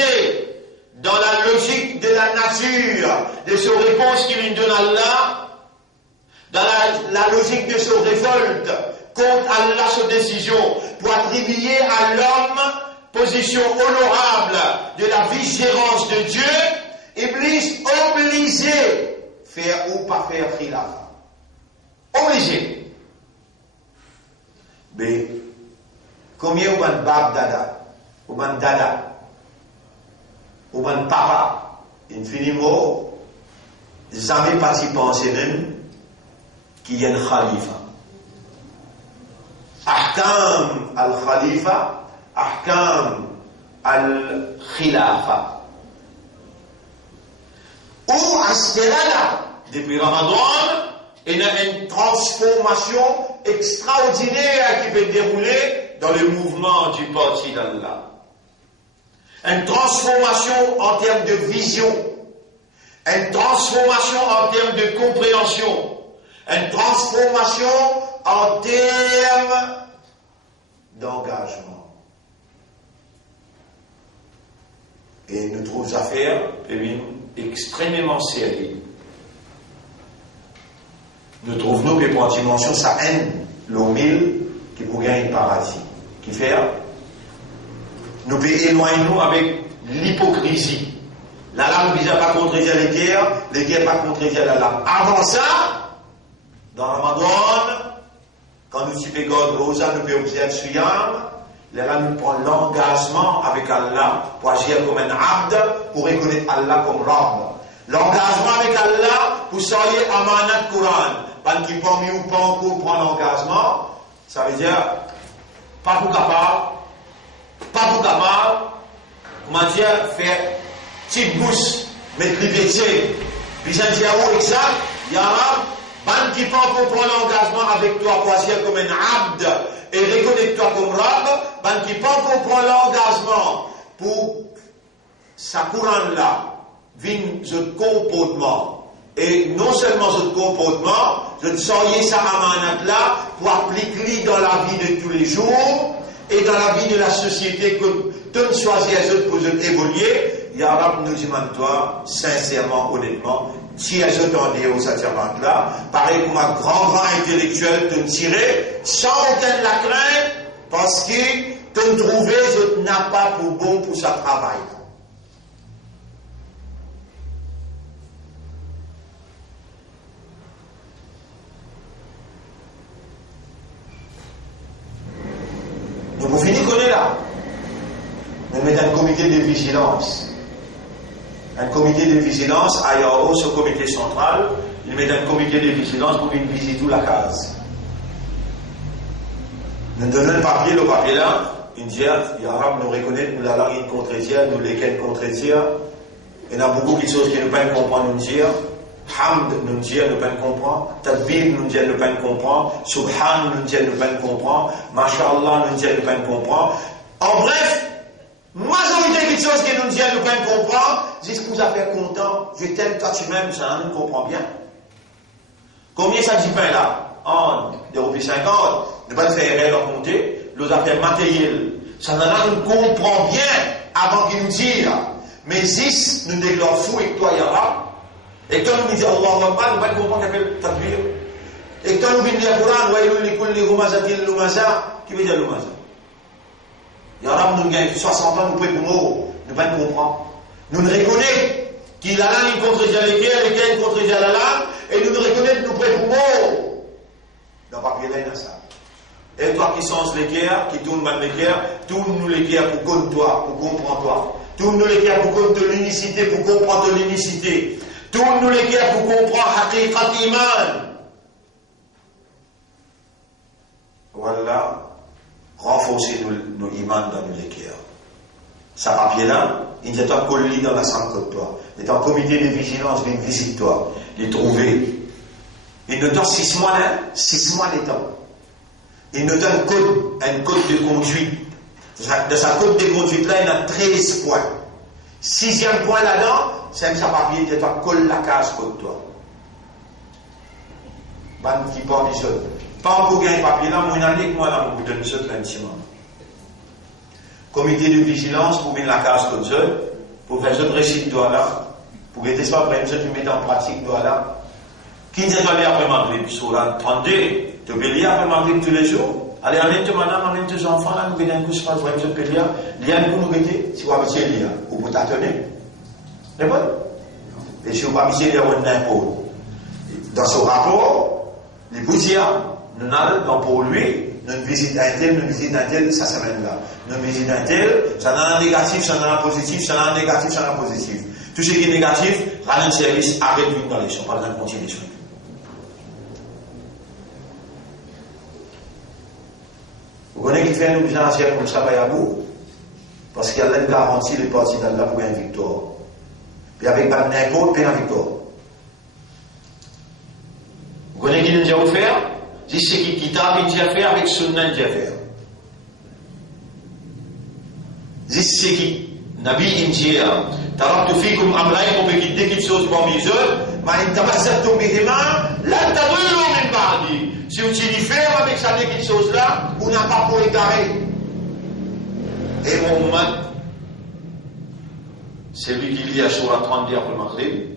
dans la logique de la nature, de ses réponses qu'il lui donne à Allah, dans la logique de ses révoltes, contre Allah sa décision pour attribuer à l'homme position honorable de la vigilance de Dieu, Iblis obligé faire ou pas faire khilaf. Obligé. Mais Combien ou ban bab dada, ou ban dada, ou ban papa, infiniment, jamais pas y penser même qu'il y a un khalifa. Ahkam al-khalifa, ahkam al-khilafa. Ou à ce là, depuis Ramadan, il y a une transformation extraordinaire qui peut dérouler dans le mouvement du parti d'Allah. Une transformation en termes de vision, une transformation en termes de compréhension, une transformation en termes d'engagement. Et nous trouvons affaire extrêmement sérieux. Nous trouvons que pour une dimension, ça haine l'homile qui pour gagner le paradis. Qui fait, nous pouvons éloigner nous avec l'hypocrisie. La lame ne vise pas contredire les guerres pas contredire la lame. Avant ça, dans Ramadan, quand nous sommes God Rosa, nous pouvons observer Suyam, là nous prenons l'engagement avec Allah pour agir comme un abd, pour reconnaître Allah comme Rabb. L'engagement avec Allah pour sortir amanat Coran. Quand qui parmi ou pas encore prendre l'engagement, ça veut dire pas pour capable, comment dire, faire petite bouche, mettre liberté. Puis ça dit où exact, il y a un qui peut encore prendre l'engagement avec toi pour agir comme un abd et reconnaître toi comme Rabb, ban qui peut encore prendre l'engagement pour sa Coran là, vient ce comportement. Et non seulement ce comportement, je soyez sa amanat là pour appliquer dans la vie de tous les jours et dans la vie de la société que tu choisis les autres pour évoluer. Ya Rab nous demande toi, sincèrement, honnêtement, si les autres ont dit au sacrement là, pareil comme un grand intellectuel, tu me tirer sans aucune la crainte, parce que tu me trouvais, je n'ai pas pour bon pour sa travail. Donc pour finir, qu'on est là. Nous mettons un comité de vigilance. Un comité de vigilance, à Yao, ce comité central, il met un comité de vigilance pour venir visiter la case. Nous donnons le papier là, il dit, Yarab nous reconnaît, nous la langue contredire, nous lesquels contredire. Il y en a beaucoup de choses qui ne peuvent pas comprendre, nous dire. Hamd nous dit, nous peuvent comprendre. Tadbir nous dit, nous peuvent comprendre. Subhan nous dit, nous peuvent comprendre. Masha'Allah nous dit, nous peuvent comprendre. En bref, majorité des choses qui nous disent, nous peuvent comprendre, c'est ce que vous avez content, je t'aime, toi tu m'aimes, ça nous comprend bien. Combien ça dit pain là? En 2,50 €, ne pas le faire réel en compter, l'autre affaire matérielle. Ça nous comprend bien avant qu'il nous dise. Mais 10, nous déclarons fou et que toi, Yara. Et quand nous disons Allah Akbar, nous ne pouvons pas comprendre qu'appelle Tadbir. Et quand nous venons le Coran, Wailul likulli humazatil lumaza, qui veut dire lumaza? Il y en a qui nous gagnent 60 ans, nous pouvons nous pas comprendre. Nous ne reconnaissons qu'il a la langue contredit lesquels contredit la langue, et nous ne reconnaissons que nous pouvons dans le papier là, il y a ça. Et toi qui sens l'équerre, qui tourne mal l'équerre, tourne-nous l'équerre pour compte toi, pour comprendre toi. Tourne-nous l'équerre pour compte de l'unicité, pour comprendre de l'unicité. Tourne-nous l'équerre pour comprendre haqiqat iman. Voilà. Renforcer nos imams dans nos équerres. Ça papier-là, il dit toi qu'on lit dans la salle de toi. Il est en comité de vigilance, il visite toi. Il est trouvé. Il nous donne 6 mois là, 6 mois les temps. Il nous donne un code de conduite. De sa code de conduite là, il a 13 points. 6e point là-dedans, c'est ça papier, il dit toi colle la case contre toi. Ban qui porte du sol. Pas encore gagné papier là, moi, moi, là, vous donne ça intimement. Comité de vigilance pour venir la case comme ça, pour faire ce récit de là, pour que ça après, ça, tu mets en pratique de là. Qui dit aller après Maghrib, sur la 32, tu peux lire après Maghrib tous les jours. Allez, amène-toi madame, amène tes enfants, là, nous venons un coup, je pense, je peux lire. Lire pour nous mettez, si vous avez lire, ou pour t'atteler. C'est bon? Et si vous n'avez pas lire, on n'a pas. Dans ce rapport, les boutiers, nous allons pour lui, nous visitons un tel, ça semaine-là. Nous visitons un tel, ça n'a un négatif, ça n'a un positif, ça n'a un négatif, ça n'a un positif. Tout ce qui est négatif, rend un service, arrête de dans les champs, pas de continuer les soins. Vous connaissez qui fait un obligation pour le travail à bout? Parce qu'il y a une garantie, les partis d'Allah pour une victoire. Puis avec n'importe quelle victoire. Vous connaissez qui nous a offert? C'est ce qui Kitab nous a fait avec Sunna nous a fait. C'est ce qui Nabi nous a taraktu fikum amrayn pour qu'il dise quelque chose parmi eux, mais in tamassaktum bihima la tadillu min ba'di. Si vous t'y diffère avec ça quelque chose là, vous n'avez pas pour égarer. Et Muhammad, c'est lui qui lit à Surah 30 après le Maghrib.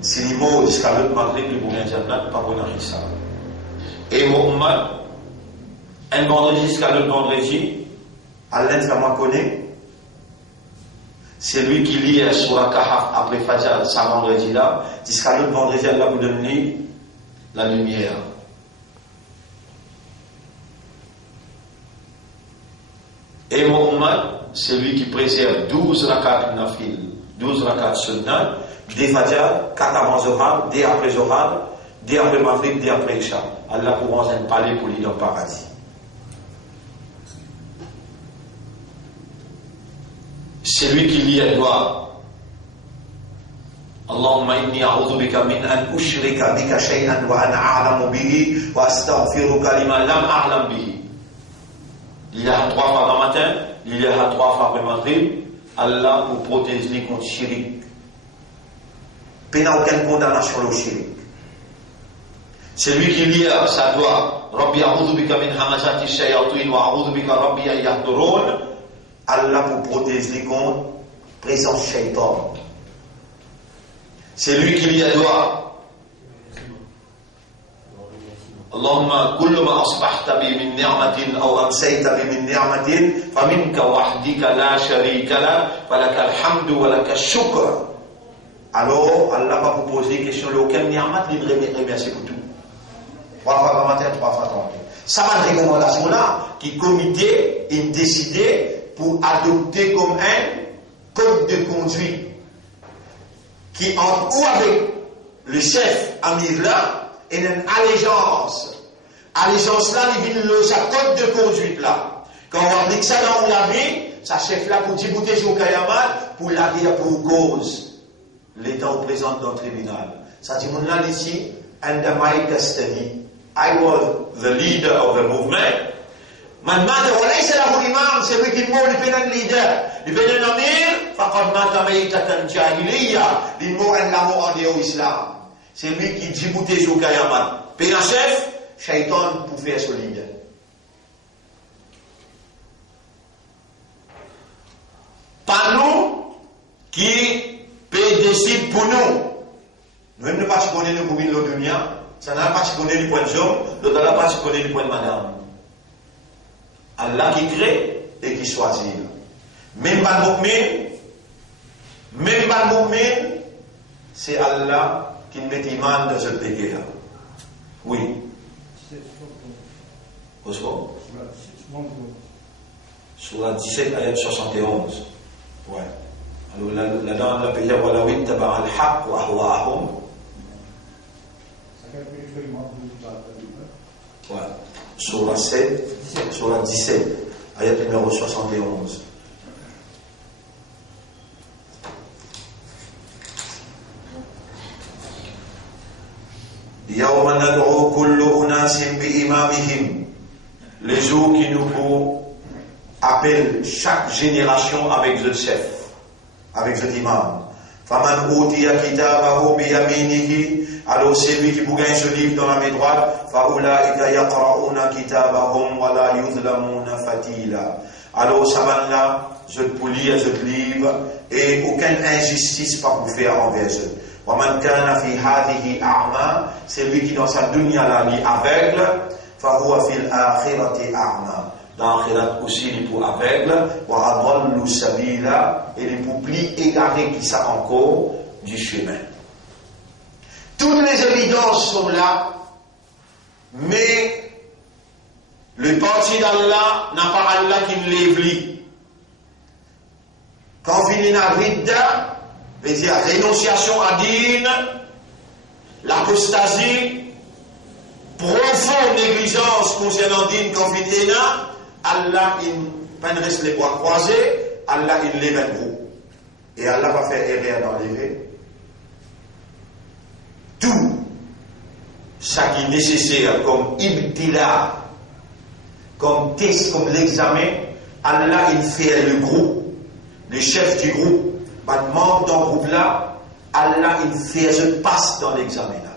C'est les mots jusqu'à l'autre Maghrib, le Bougain Jannat, pas pour ça. Et Muhammad, un vendredi jusqu'à l'autre vendredi, Allah ne connaît. C'est lui qui lit à Surah Kahf après Fajr, ça vendredi là, jusqu'à l'autre vendredi, Allah vous donne la lumière. Et Muhammad, c'est lui qui préserve 12 rakats nafil, 12 rakats sunnah, des Fajr, 4 avant Zohar, des après Zohar, des après Maghrib, des après Isha. Allah pour un palais pour lui dans le paradis. C'est lui qui lit à doigt. Allahumma inni a'udhu bika min an ushrika bika shay'an wa ana a'lamu bihi wa astaghfiruka lima lam a'lam bihi. Il y a 3 fois le matin, il y a 3 fois après Maghrib. Allah vous protège les contre shirik. Il n'y a aucune condamnation au shirik. C'est lui qui lit à sa doigt Rabbi a'udhu bika min hamazati shayatin wa a'udhu bika Rabbi an yahdurun. Allah vous protège les contre présence shaitan. C'est lui qui lit à doigt اللهم كل ما أصبحت بي من نعمة أو أمسيت بي من نعمة فمنك وحدك لا شريك له فلك الحمد ولك الشكر. Alors Allah va vous poser une question, auquel ni'mat il remercie pour tout. 3 fois le matin, 3 fois 30. Ça va une recommandation là qui comité est décidé pour adopter comme un code de conduite qui entre ou avec le chef Amir là et une allégeance. Allégeance là, il vient le sa code de conduite là. Quand on dit que ça dans la vie, sa chef là pour débouter sur Kayamat, pour la dire pour cause. L'État représente dans le tribunal. Ça dit, mon là ici, under my custody, I was the leader of the movement. Man mata walaysa lahu imam, c'est lui qui mourut, il fait un leader. Il fait un amir, faqad mata maytatan jahiliya, il mourut un mort en dehors islam. C'est lui qui dit bouter sur Kayamat. Puis un chef, Shaitan pour faire ce leader. Pas nous qui peut décider pour nous. Nous ne pas connaître nous pour une autre dunia, ça n'a pas connaître le point de homme, l'autre n'a pas connaître le point de madame. Allah qui crée et qui choisit. Même pas le mu'min, c'est Allah qui met iman dans ce pays-là. Oui. Bonsoir. Sur la 17, ayat 71. Ouais. Alors là-dedans, on peut dire voilà, oui, tabar al-haq wa ahwa'ahum. Ouais. Sur la 7, sur la 17, ayat numéro 71. يوم ندعو كل أناس بإمامهم. Les jours qui nous appellent chaque génération avec le chef, avec le imam. فمن أوتي كتابه بيمينه. Alors c'est lui qui vous gagne ce livre dans la main droite. فأولئك يقرؤون كتابهم ولا يظلمون فتيلا. Alors ça va là, je te lis ce livre et aucune injustice pas vous faire envers eux. ومن كان في هذه أعمى, c'est lui qui dans sa dunya là est aveugle, فهو في الآخرة أعمى. Dans l'akhirat aussi il est pour aveugle, وأضل سبيلا, et il est pour plus égaré qui ça encore du chemin. Toutes les évidences sont là Mais le parti d'Allah n'a pas Allah qui ne l'évlie. Quand on finit la ridda, veut dire rénonciation à din, l'apostasie, profonde négligence concernant din quand finit là, Allah il reste les bras croisés, Allah il lève un groupe. Et Allah va faire erreur d'enlever tout ce qui est nécessaire comme ibtila, comme test, comme l'examen. Allah il fait le groupe, le chef du groupe, le membre d'un groupe là, Allah il fait je passe dans l'examen là.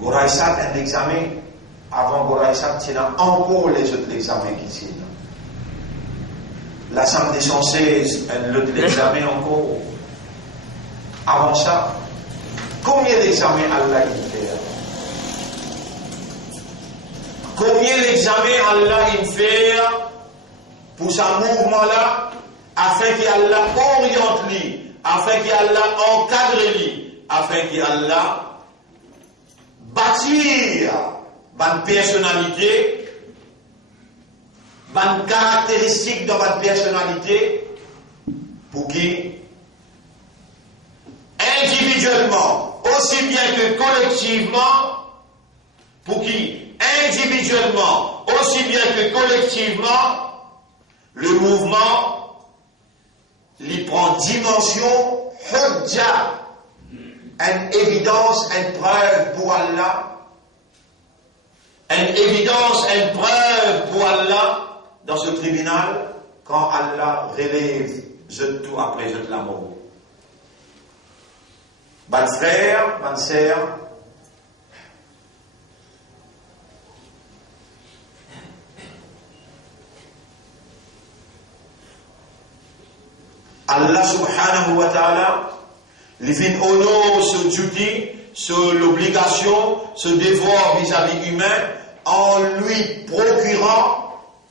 Goraïsat un examen, avant Goraïsat il y a encore les autres examens qui sont là. L'Assemblée 116, l'examen encore. Avant ça, combien d'examens Allah il fait? Combien d'examens Allah il fait pour ce mouvement-là, afin qu'Allah oriente lui, afin qu'Allah encadre lui, afin qu'Allah bâtir une personnalité, une caractéristique de votre personnalité pour qui, individuellement, aussi bien que collectivement, pour qui, individuellement, aussi bien que collectivement, le mouvement lui prend dimension hujja, une évidence, une preuve pour Allah, une évidence, une preuve pour Allah, dans ce tribunal, quand Allah relève tout après la mort. Bonne frère, bonne sœur, Allah subhanahu wa ta'ala, il vient honorer ce duty, sur l'obligation, ce devoir vis-à-vis humain, en lui procurant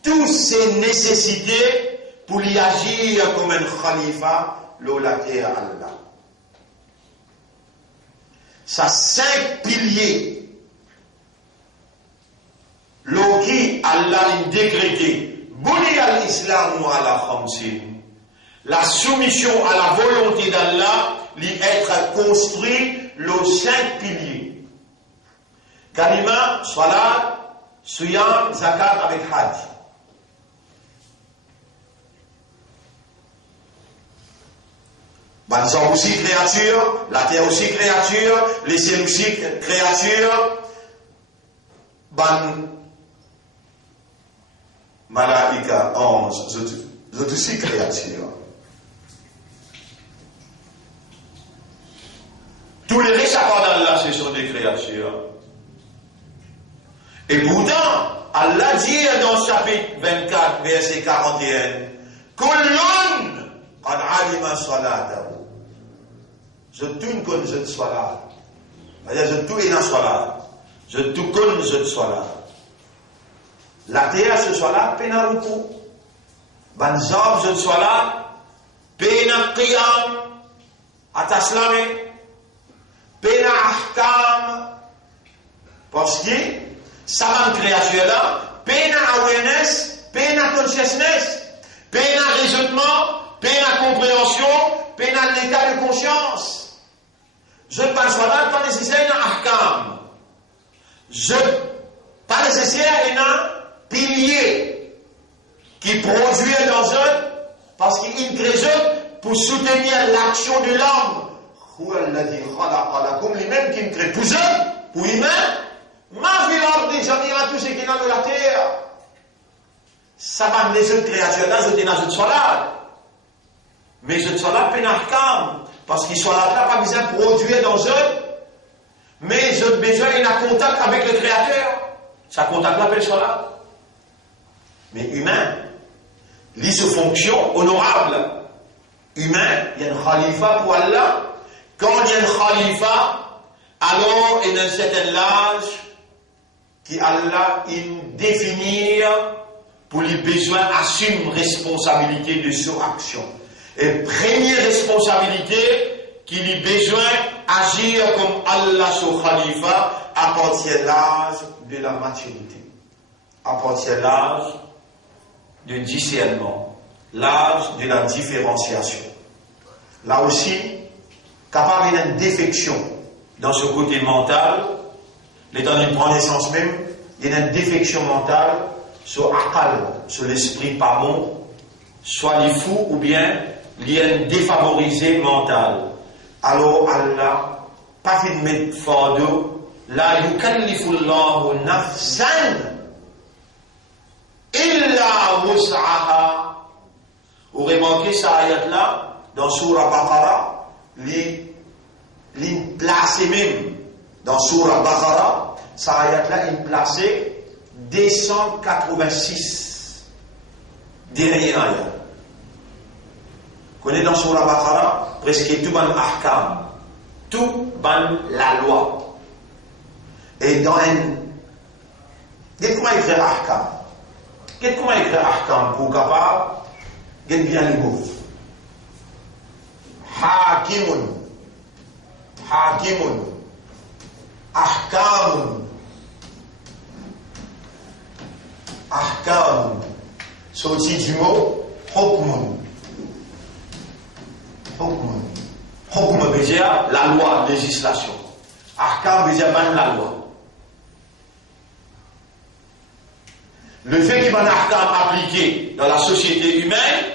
toutes ses nécessités pour y agir comme un khalifa, l'olaté à Allah. Ça 5 piliers, l'oki Allah l'a décrété, Buni al-Islam wa ala khamsin. La soumission à la volonté d'Allah lui être construit les 5 piliers. Kalima, salat, suyam, zakat avec hajj. Ben, sont aussi créatures, la terre aussi créature, les ciels aussi créatures. Ben, malaika, ange, c'est aussi créatures. Tous les récipients d'Allah, ce sont des créatures. Et pourtant, Allah dit dans le chapitre 24, verset 41, Kullun qad alima salatahu. Je tout connais je salat. C'est-à-dire, je tout est dans salat. Je tout connais je salat. La terre, ce salat, pena ruku. Ban zab, je salat, pena qiyam, ataslame. Pena ahkam, parce que ça va création là, pena awareness, pena consciousness, pena raisonnement, pena compréhension, pena l'état de conscience. Je ne pense pas nécessaire un ahkam. Je pas nécessaire un pilier qui produit dans eux, parce qu'il crée pour soutenir l'action de l'homme. Lui-même qui me crée pour eux, pour lui-même, ma vie l'ordre des gens, tout ce qui est dans la terre. Ça va les autres créatures là, je dis dans une salade. Mais je ne suis là, pénarcam, parce qu'ils sont là, pas besoin de produire dans eux, mais je ai besoin d'un contact avec le Créateur. Ça contact là, c'est là. Mais humain, il se fonction honorable. Humain, il y a un khalifa pour Allah. Quand il y a un khalifa, alors il y a un certain âge qui Allah il définit pour les besoins assume responsabilité de son action. Et première responsabilité qu'il a besoin agir comme Allah son khalifa à partir de l'âge de la maturité appartient l'âge de discernement, l'âge de la différenciation. Là aussi, capable d'une défection dans ce côté mental, l'étant d'une prend naissance même, il y a une défection mentale sur l'aqal, sur l'esprit pas bon, soit les fous ou bien il y a une défavorisé mentale. Alors Allah, pas fait de mettre fardeau, la yukallifullahu nafsan illa wus'aha. Vous remarquez ça ayat là dans Surah Baqarah, il placé même dans Surah Baqarah, ça ayat là il placé 286 dernier ayat. Vous connaissez dans Surah Baqarah presque tout ban ahkam, tout ban la loi. Et dans un... Qu'est-ce comment écrire ahkam? Qu'est-ce comment écrire ahkam pour capable de bien les mots? Hakimun, hakimun, ahkamun, ahkamun. Sorti du mot hukmun. Hukmun. Hukm veut dire la loi, législation. Ahkam veut dire la loi. Le fait qu'il y ait un ahkam appliqué dans la société humaine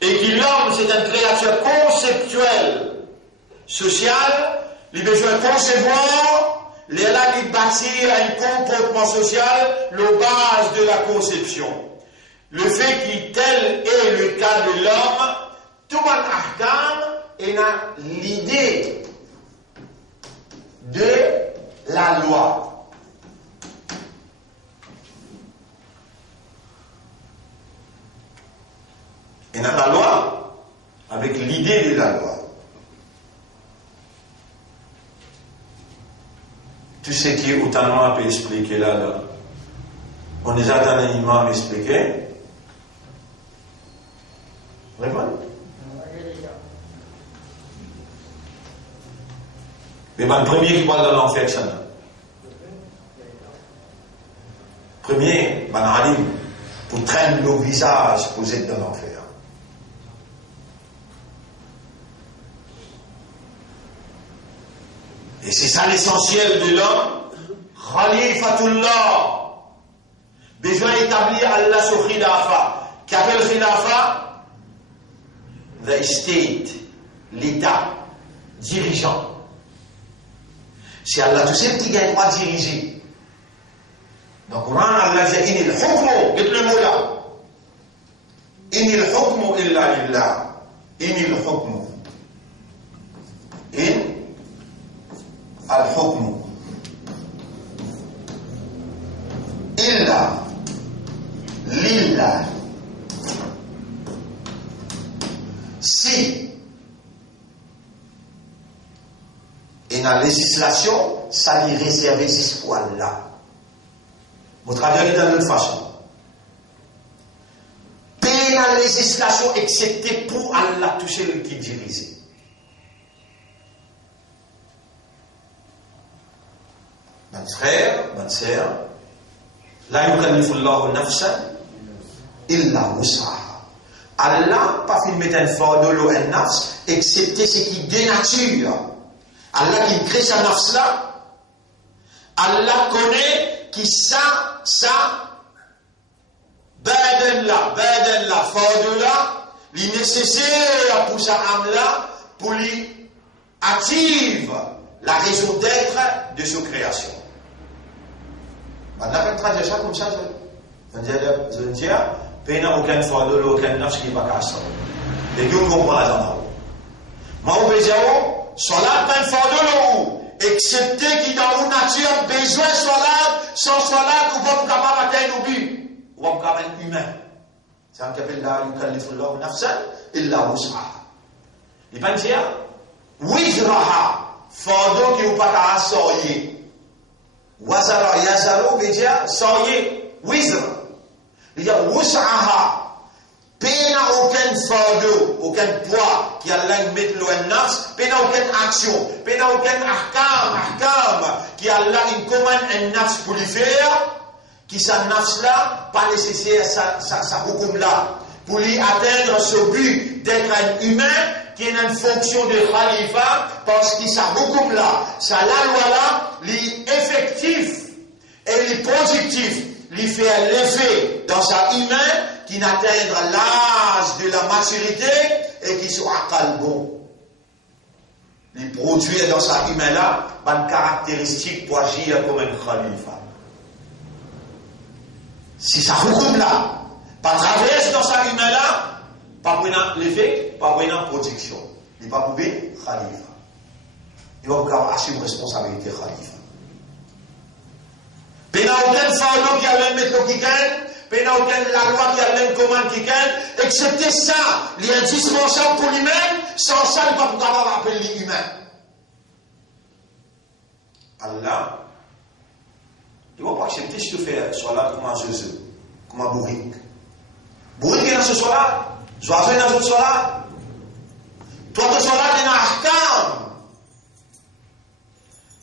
et que l'homme c'est une créature conceptuelle, sociale, il a besoin de concevoir, il a là de bâtir un comportement social, la base de la conception. Le fait que tel est le cas de l'homme, tout un ahkam est l'idée de la loi. Et dans la loi, avec l'idée de la loi. Tout ce qui est autant peut expliquer là, on les attend un imam expliquer. Vraiment? Mais le premier qui parle dans l'enfer, c'est ça. Premier, alim, pour traîner le visage pour être dans l'enfer. Et c'est ça l'essentiel de l'homme. Khalifatullah. Besoin d'établir Allah sur Khilafa. Qu'appelle Khilafa? The state. L'État. Dirigeant. C'est Allah tout seul qui gagne droit de diriger. Dans le Coran, Allah dit Inil hukmu. Dites le mot là. Inil hukmu illa lillah. Inil hukmu. In al-hukmu illa lillah. Si et dans la législation, ça lui réserve ce poil-là. Votre avis est d'une autre façon. Paix dans la législation, excepté pour Allah, tout celui qui dirige. Mon frère, ma sœur, la yukallifullahu nafsan illa wus'aha. Allah pas fait mettre un fardeau un nafs, excepté ce qui dénature. Allah qui crée sa nafs là, Allah connaît qui ça, baden là, fardeau là, il est nécessaire pour sa âme là, pour lui active la raison d'être de sa création. Maintenant, quand traduire ça comme ça, je veux dire, il n'y a aucun fardeau, aucun nafs qui va casser. Et nous comprenons la zone. Mais on peut dire, salat pas un fardeau, excepté qui dans une nature besoin de salat, sans salat, on va capable d'atteindre au but. On va capable d'être humain. C'est un qu'appelle la yukallifullahu nafsan illa wus'aha. Il peut dire, wizraha, fardeau qui ou pas qu'à assoyer. Wazara yazaro veut dire soyer, wizr. Il dit wus'aha, peine aucun fardeau, aucun poids qui Allah met le nafs, il n'y a aucune action, il n'y a aucun ahkam, qui Allah commande un nafs pour lui faire, qui sa nafs là, pas nécessaire sa hukum là, pour lui atteindre ce but d'être un humain, qui a une fonction de khalifa, parce que sa hukum là, sa la loi là, l'effectif et le positif, lui fait l'effet dans sa humain, qui n'atteindra l'âge de la maturité et qui soit bon. Il produit dans sa humain là une caractéristique pour agir comme un khalifa. Si ça hukum là, pas traverse dans sa humain là, pas pour l'effet, pas pour une production. Il n'est pas pour khalifa. Il va pouvoir assumer responsabilité khalifa. Il n'y a aucun fardeau qui a même mettre le kikan, il n'y a aucune la loi qui a même commande kikan, excepté ça, il est indispensable pour lui-même, sans ça, il ne va pas pouvoir appeler l'humain. Allah, il ne va pas accepter si tu fais soit là comme un zeuze, comme un bourrique. Bourrique est dans ce soit-là, zoiseau est dans ce soit-là. Toi, tu sois là, tu es dans l'ahkam.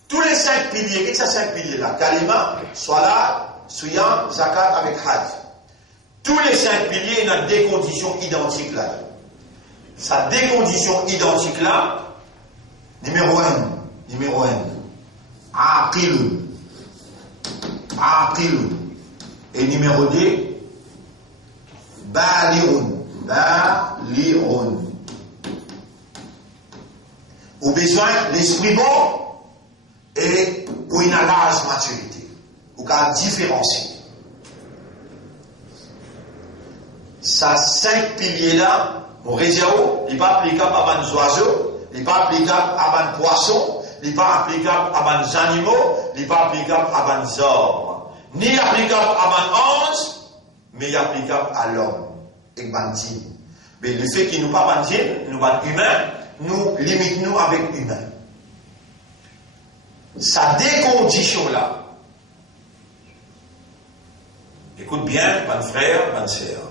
Tous les 5 piliers, qu'est-ce que c'est 5 piliers là? Kalima, Salat, Siyam, Zakat avec Hajj. Tous les 5 piliers, il y a des conditions identiques là. Sa des conditions identiques là, numéro 1, Aqilun. Et numéro 2, Balirun. Au besoin, l'esprit bon, et pour une large maturité, ou qu'à différencier. Ces 5 piliers-là, mon réseau, il n'est pas applicable à des oiseaux, il n'est pas applicable à des poissons, il n'est pas applicable à des animaux, il n'est pas applicable à des hommes, ni applicable à des anges, mais il est applicable à l'homme et à djinn. Mais le fait qu'il nous pas de djinn, nous pas humains, nous limitons avec humains. Ça décondition là. Écoute bien, mon frère, ma sœur.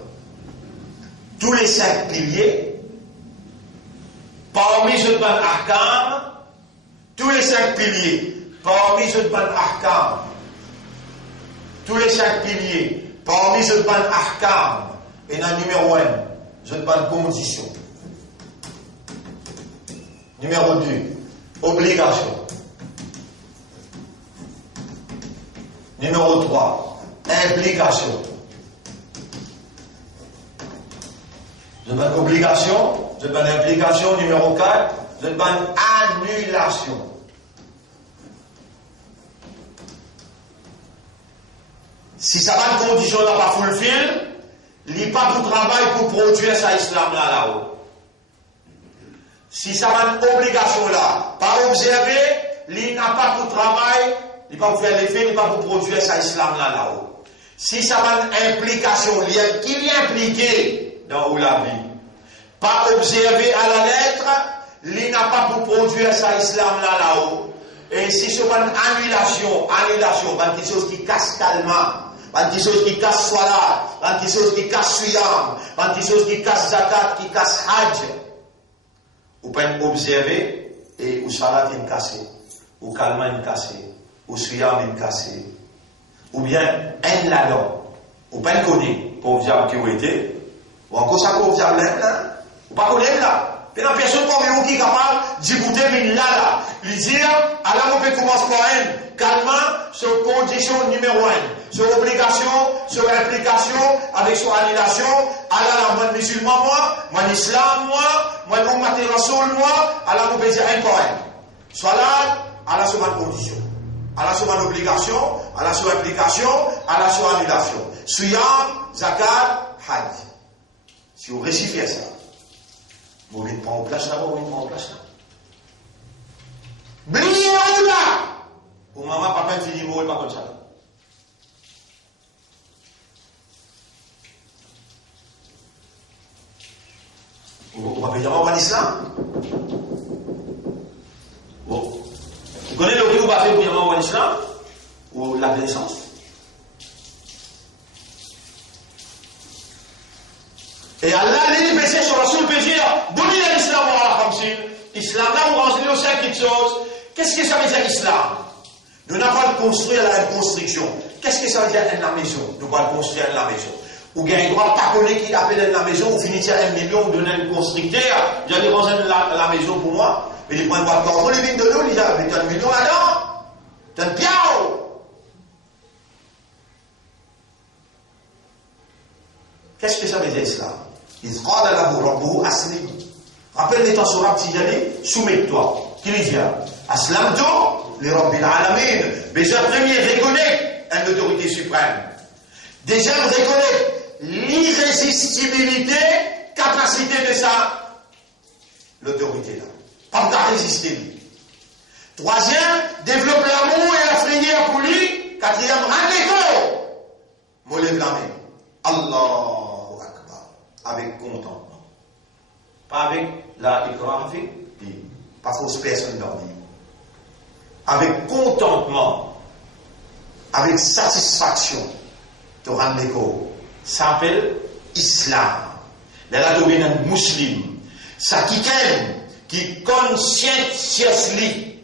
Tous les 5 piliers, parmi ceux de ban ahkam, tous les 5 piliers, parmi ceux de ban ahkam, tous les 5 piliers, parmi ceux de ban ahkam, et dans le numéro 1, ceux de ban condition. Numéro 2, obligation. Numéro 3, implication. Je donne obligation, je donne implication. Numéro 4, je donne annulation. Si ça va une condition n'a pas fulfill, il n'y a pas de travail pour produire ça islam là-haut. Si ça va une obligation là, pas observer, il n'a pas de travail. Il ne va pas faire l'effet, il ne va pas produire ça islam là-haut. Si ça va une implication, qui est impliqué dans la vie, pas observé à la lettre, il n'a pas pour produire ça islam là-haut. Et si c'est une annulation, quelque chose qui casse calmement, quelque chose qui casse salat, quelque chose qui casse suyam, quelque chose qui casse zakat, qui casse hajj, ou pas observer et ou salat est cassé, ou calmement est cassé. Ou suyam est cassé, ou bien un ladon, ou pas le connaît, pour vous dire qui vous était, ou encore ça pour vous dire là, ou pas connaître là. Et la personne qui est capable d'écouter une là, lui dire, alors on peut commencer par un, calmement, sur condition numéro 1, sur obligation, sur implication, avec son annulation, alors moi musulman, moi islam, moi Muhammad Rasoul, alors on peut dire un par un. Soit là, alors sur ma condition. À la sur obligation, à la sur implication, à la sur annulation. Suyam, zakat, hajj. Si vous récipiez ça, vous mettez pas en place là, vous mettez pas en place là. Brillez là! Pour maman, papa, fini, vous pas comme ça. Vous m'avez dit, on va l'islam? Bon. Vous connaissez le que vous avez fait pour l'islam ou la connaissance? Et Allah, il dit, sur Rasoul Péjir, Bouni l'islam wa renseigne l'islam. Là, vous renseignez aussi quelque chose. Qu'est-ce que ça veut dire l'islam? Nous n'avons pas de construire la construction. Qu'est-ce que ça veut dire la maison? Nous allons construire la maison. Ou bien il doit pas connaître qui appelle la maison, ou finir à 1 million, donner un constructeur, il dit renseigne la maison pour moi. Mais il prend une boîte de les vignes de l'eau, il dit, mais tu as 1 million là-dedans? Tu as un piao? Qu'est-ce que ça veut dire l'islam? Il dit, rappelle les temps sur la petite année, soumets-toi. Qui lui dit? Aslamtu li Rabbil Alamin. Déjà, premier, reconnaître une autorité suprême. Déjà, reconnaître l'irrésistibilité, capacité de ça, l'autorité là. Pas de résister. Troisième, développe l'amour et la frayeur pour lui. Quatrième, rendez-vous. Moi, lève la main. Allahu Akbar. Avec contentement. Pas avec la écrasée, pas fausse personne dans vie. Avec contentement, avec satisfaction, tu rends l'écho. Ça s'appelle Islam. La dominante musulmane. Ça qui conscientiously,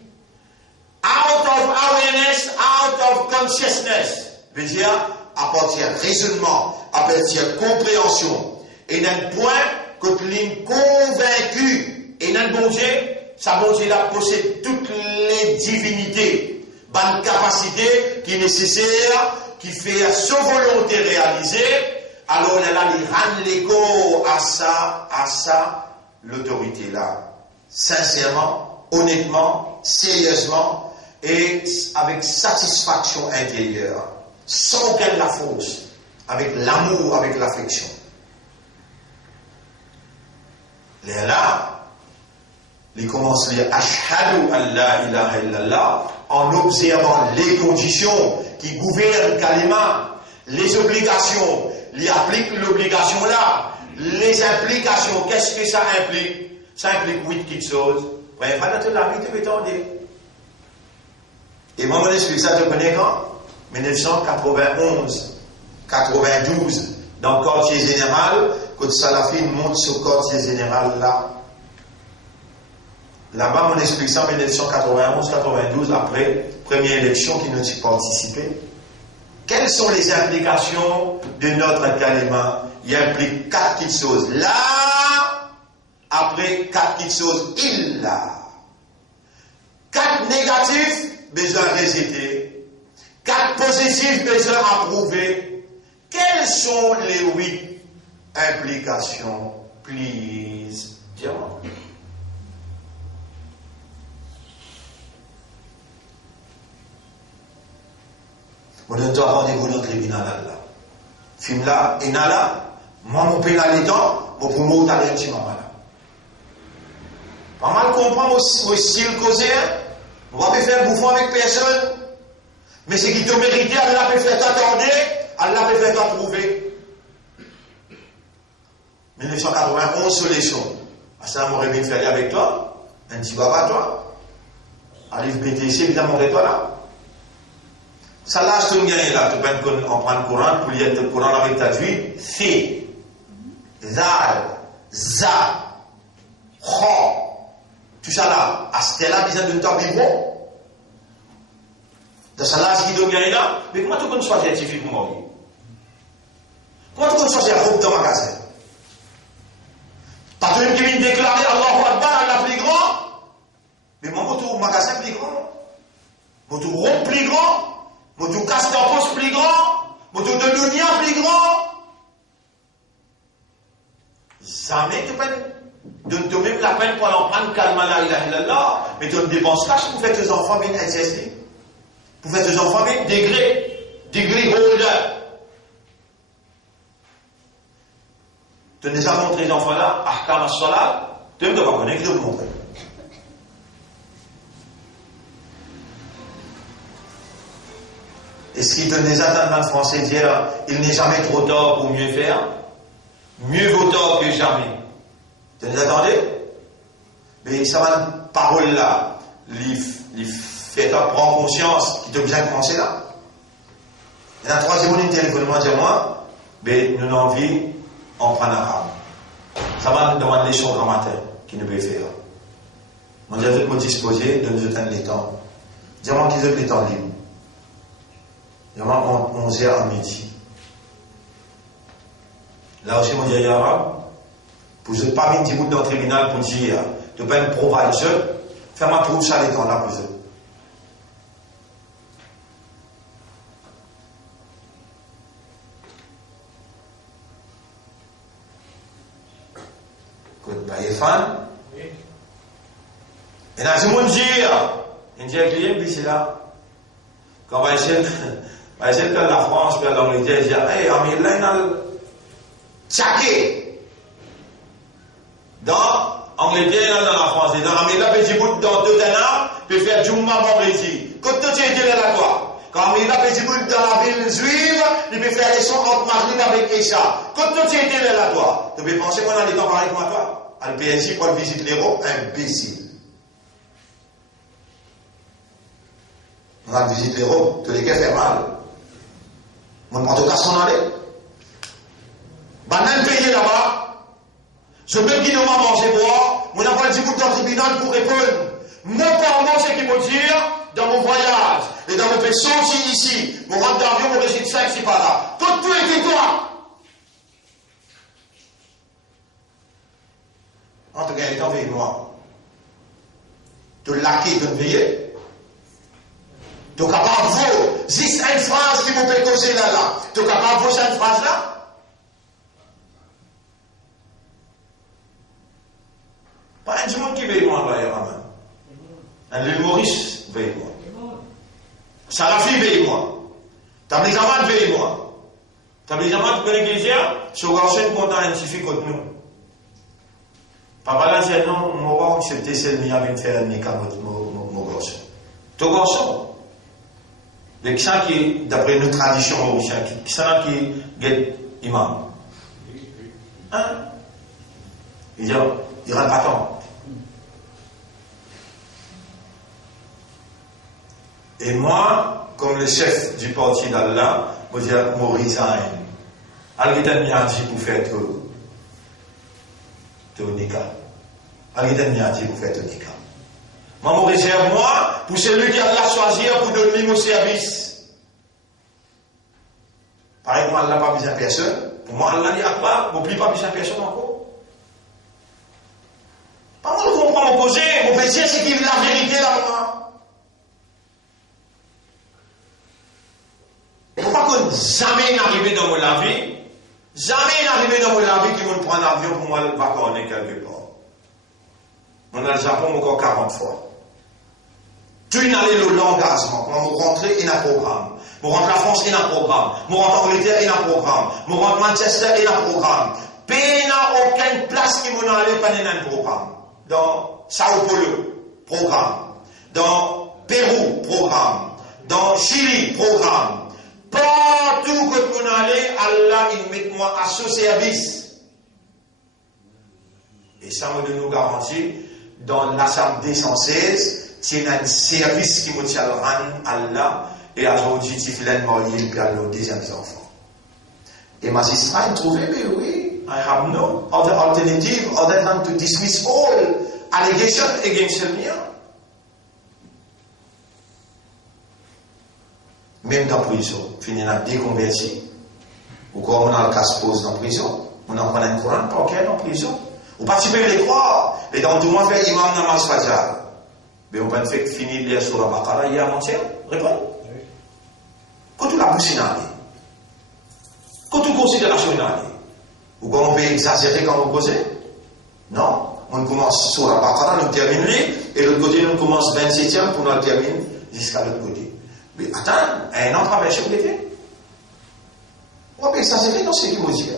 out of awareness, out of consciousness, veut dire à partir de raisonnement, à partir de compréhension, et d'un point que l'homme convaincu, et d'un bon Dieu, sa bon Dieu là possède toutes les divinités, bonne capacité qui est nécessaire, qui fait sa volonté réalisée, alors là, il rend l'écho à ça, l'autorité là. Sincèrement, honnêtement, sérieusement et avec satisfaction intérieure, sans aucune la fausse, avec l'amour, avec l'affection. Là, il commence à dire Ashhadu an la ilaha illallah en observant les conditions qui gouvernent Kalima, les obligations, il applique l'obligation là, les implications, qu'est-ce que ça implique? Ça implique 8 petites choses. Ouais, pas dans toute la vie, tu peux t'en dire. Et moi, je explique ça, tu connais quand? 1991, 92, dans le quartier général, quand Salafi monte sur le quartier général là. Là-bas, on explique ça en 1991, 92, après première élection qui nous a participé. Quelles sont les implications de notre kalima? Il implique 4 petites choses. Là, après 4 petites choses, il là. 4 négatifs, besoin de résister. 4 positifs, besoin d'approuver. Quelles sont les 8 implications? Please. Dis-moi. On a rendez-vous dans le tribunal là. Film là, et là, moi, mon pénal étant, mon pour moi, t'as un petit maman là. Pas mal comprendre au style causé, on va pas faire bouffon avec personne, mais c'est qui te mérite, Allah peut faire t'attendre, Allah peut faire t'approuver. 1991, solution. Ça m'aurait bien fait avec toi, un petit baba toi. Allez, BTC, évidemment, avec toi là. Ça là, je te gagne là, tu peux en prendre le Coran, pour lire le Coran avec ta vie. Fi, Zal, Za, Kho. Tout ça là, à ce là, besoin de temps bon. De ça là, ce qui te gagne là, mais comment tu peux choisir scientifique pour moi? Comment tu peux choisir un groupe de magasin? Pas tout le monde qui vient déclarer Allahu Akbar, Allah plus grand. Mais moi, mon magasin plus grand. Mon rond plus grand. Mon casse d'empoche plus grand, mon de dunia plus grand. Jamais tu peux donner même la peine pour en prendre calme la ilaha illallah, mais tu ne dépenses cash pour faire tes enfants bien exercer. Pour faire tes enfants bien degré holder. Tu ne as pas montré les enfants là, ahkam as-salat, tu ne dois pas connaître qui te montrer. Et ce qui donne les attendements français dire il n'est jamais trop tard pour mieux faire, mieux vaut tard que jamais. Vous les attendez? Mais ça va une parole là, il fait prendre conscience qu'il doit bien commencer là. Et la troisième ligne téléphonement dit moi, mais nous avons envie, on prend arabe. Ça va nous demander les choses grammaires qu'il ne peut faire. On dit me disposer de nous éteindre les temps. Dis-moi qu'ils ont les temps libres. Dis-moi 11h à midi. Là aussi, mon dit arabe, pour ne pas venir dire dans le tribunal pour dire, de ne pas me provider, fais-moi trouver ça les temps là pour eux. Vous fan? Oui. Et là, tout le monde dit, il dit à client, puis c'est là. Quand on va essayer de la France, puis l'Angleterre, il dit, hey, mais là, il a tchaké. Dans l'Angleterre, il a dans la France. Et dans l'Amérique, il petit bout dans Tottenham, puis faire Jumma vendredi. Quand tu es là, toi. Quand il a petit bout dans la ville juive, il peut faire les sons entre Maghreb avec Echa. Quand tu es là, toi. Tu peux penser qu'on a des temps pareils comme toi? Le PSG pour visiter l'Europe, imbécile. On a visité l'Europe, tous les gars fait mal. On ne peut pas s'en aller. Banane payé là-bas. Je peux qui ne m'a mangé boire. On n'a pas dit pour le tribunal pour répondre. Mon pardon, c'est qui me dire, dans mon voyage, et dans mon fait sortir ici, mon rentre d'avion, mon régime 5, c'est pas là. Quand tout était toi. En tout cas, il est envoyé moi. De laquer, de veiller. Tu es capable de voir. Juste une phrase qui vous fait causer là. Tu es capable de voir cette phrase-là? Pas un du monde qui veille moi, d'ailleurs, un humoriste veille moi. Salafi veille moi. Tablizaman veille moi. Tablizaman, tu connais l'église? Ce garçon est content, il suffit contre nous. Papa là dit non, moi accepter celle qui avec faire un nika mon garçon. Ton garçon. Les gens qui, d'après nos traditions mauriciennes, qui sont qui est imam. Hein? Il rentre pas tant. Et moi, comme le chef du parti d'Allah, je dis, je resign. Al-Gitan Niaji pour faire Nika. Al-Gitan Niaji pour faire Nika. Maman réserve moi pour celui qui a la choisir pour donner mon service. Par exemple, Allah n'a pas besoin de personne. Pour moi, Allah dit pas, vous n'oubliez pas besoin de personne encore. Pas moi, je comprends mon posé. Mon plaisir, c'est qu'il y a la vérité là-dedans. Il ne faut pas que jamais n'arrive dans mon vie. Jamais n'arrive dans mon vie qui me prend un avion pour moi vacancer quelque part. On a le Japon encore 40 fois. Tu n'allais l'engagement. Quand on rentrait, il y a un programme. On rentre la France, il y a un programme. On rentre en Angleterre, il y a un programme. On rentre Manchester, il y a un programme. Pays n'a aucune place qui m'en allait pas dans un programme. Dans Sao Paulo, programme. Dans Pérou, programme. Dans Chili, programme. Partout que m'en allait, Allah, il met moi à ce service. Et ça me donne nous garantie, dans l'Assemblée 216, c'est un service qui me tient à Allah et à l'objectif de marier et à nos deuxième enfants. Et magistrat, il trouvait, mais oui, I have no other alternative other than to dismiss all allegations against me. Même dans la prison, fini à déconverti, ou quand on a le cas se pose dans la prison, on en prend un Coran, pas aucun en prison. Ou participer les croire, et dans tout le monde fait imam namaz fajr. Mais on peut faire finir les sur la Baqara hier avant-hier. Réponds. Quand tu la bouche n'allait. Quand tu considération n'allait. Ou quand on peut exagérer quand on pose. Non. On commence sur la Baqara, on termine les, et l'autre côté, on commence 27e pour nous terminer jusqu'à l'autre côté. Mais attends, un an travaille chez l'été. On peut exagérer dans ce qu'il me dit.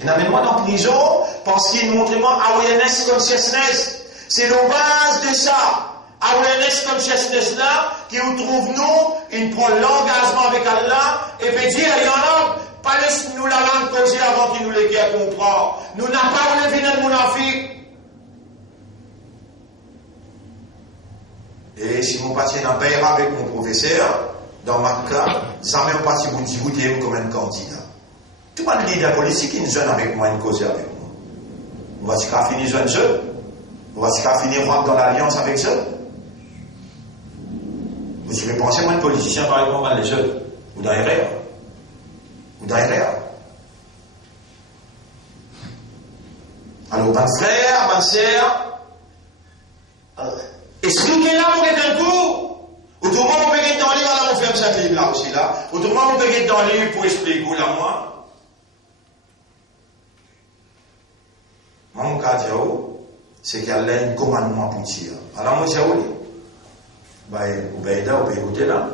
Il amène moi dans la prison parce qu'il montre moi awareness consciousness. C'est la base de ça. Awareness consciousness là, qui nous trouve nous, il prend l'engagement avec Allah et peut dire, il y en a, pas laisse nous la langue causer avant qu'il nous les guère comprendre. Nous n'avons pas voulu venir de monafique. Et si mon parti n'a pas avec mon professeur, dans ma cas, jamais on parti vous dire comme un candidat. Tout le monde leader politique qui nous jeune avec moi, une cause avec moi. On va dire qu'à finir jeune. Voici qu'à finir rentre dans l'alliance avec eux. Vous y pensez, moi, un politicien, par exemple, les jeunes, ou derrière. Ou derrière. Alors, bonne frère, bonne sœur, expliquez-la, mon gars, d'un coup. Autrement, on peut être dans le livre, là, on ferme cette livre là aussi, là. Autrement, on peut être dans le livre pour expliquer, là, moi. Moi, mon cas, c'est qu'il y a là un commandement pour dire. Alors, moi, j'ai oublié. Vous pouvez écouter là.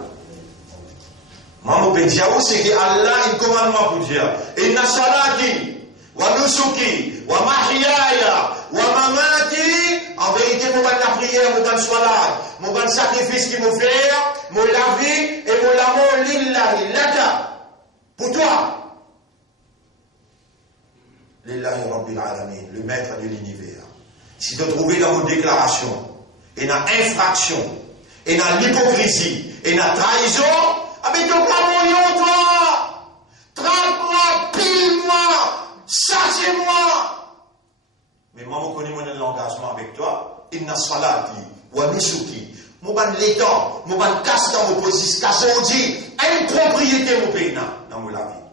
Moi, mon père, c'est qu'il y a là un commandement pour dire. Inna salati, wa nusuki, wa mahyaya, wa mamati. En vérité, mon ban la prière, mon ban salat, mon ban sacrifice qui me fait, mon la vie et mon l'amour lillahi, laka. Pour toi. Lillahi Rabbil Alamin, le maître de l'univers. Si tu trouves dans vos déclarations, et dans infraction, et dans l'hypocrisie, et dans trahison, avec ton camoyon, toi, traque-moi, pile-moi, sache-moi. Mais moi, je connais mon engagement avec toi, inna salati, wa nusuki, mon ban l'étang, mon ban casse dans mon position, casse on dit, impropriété, mon pays, dans mon la vie.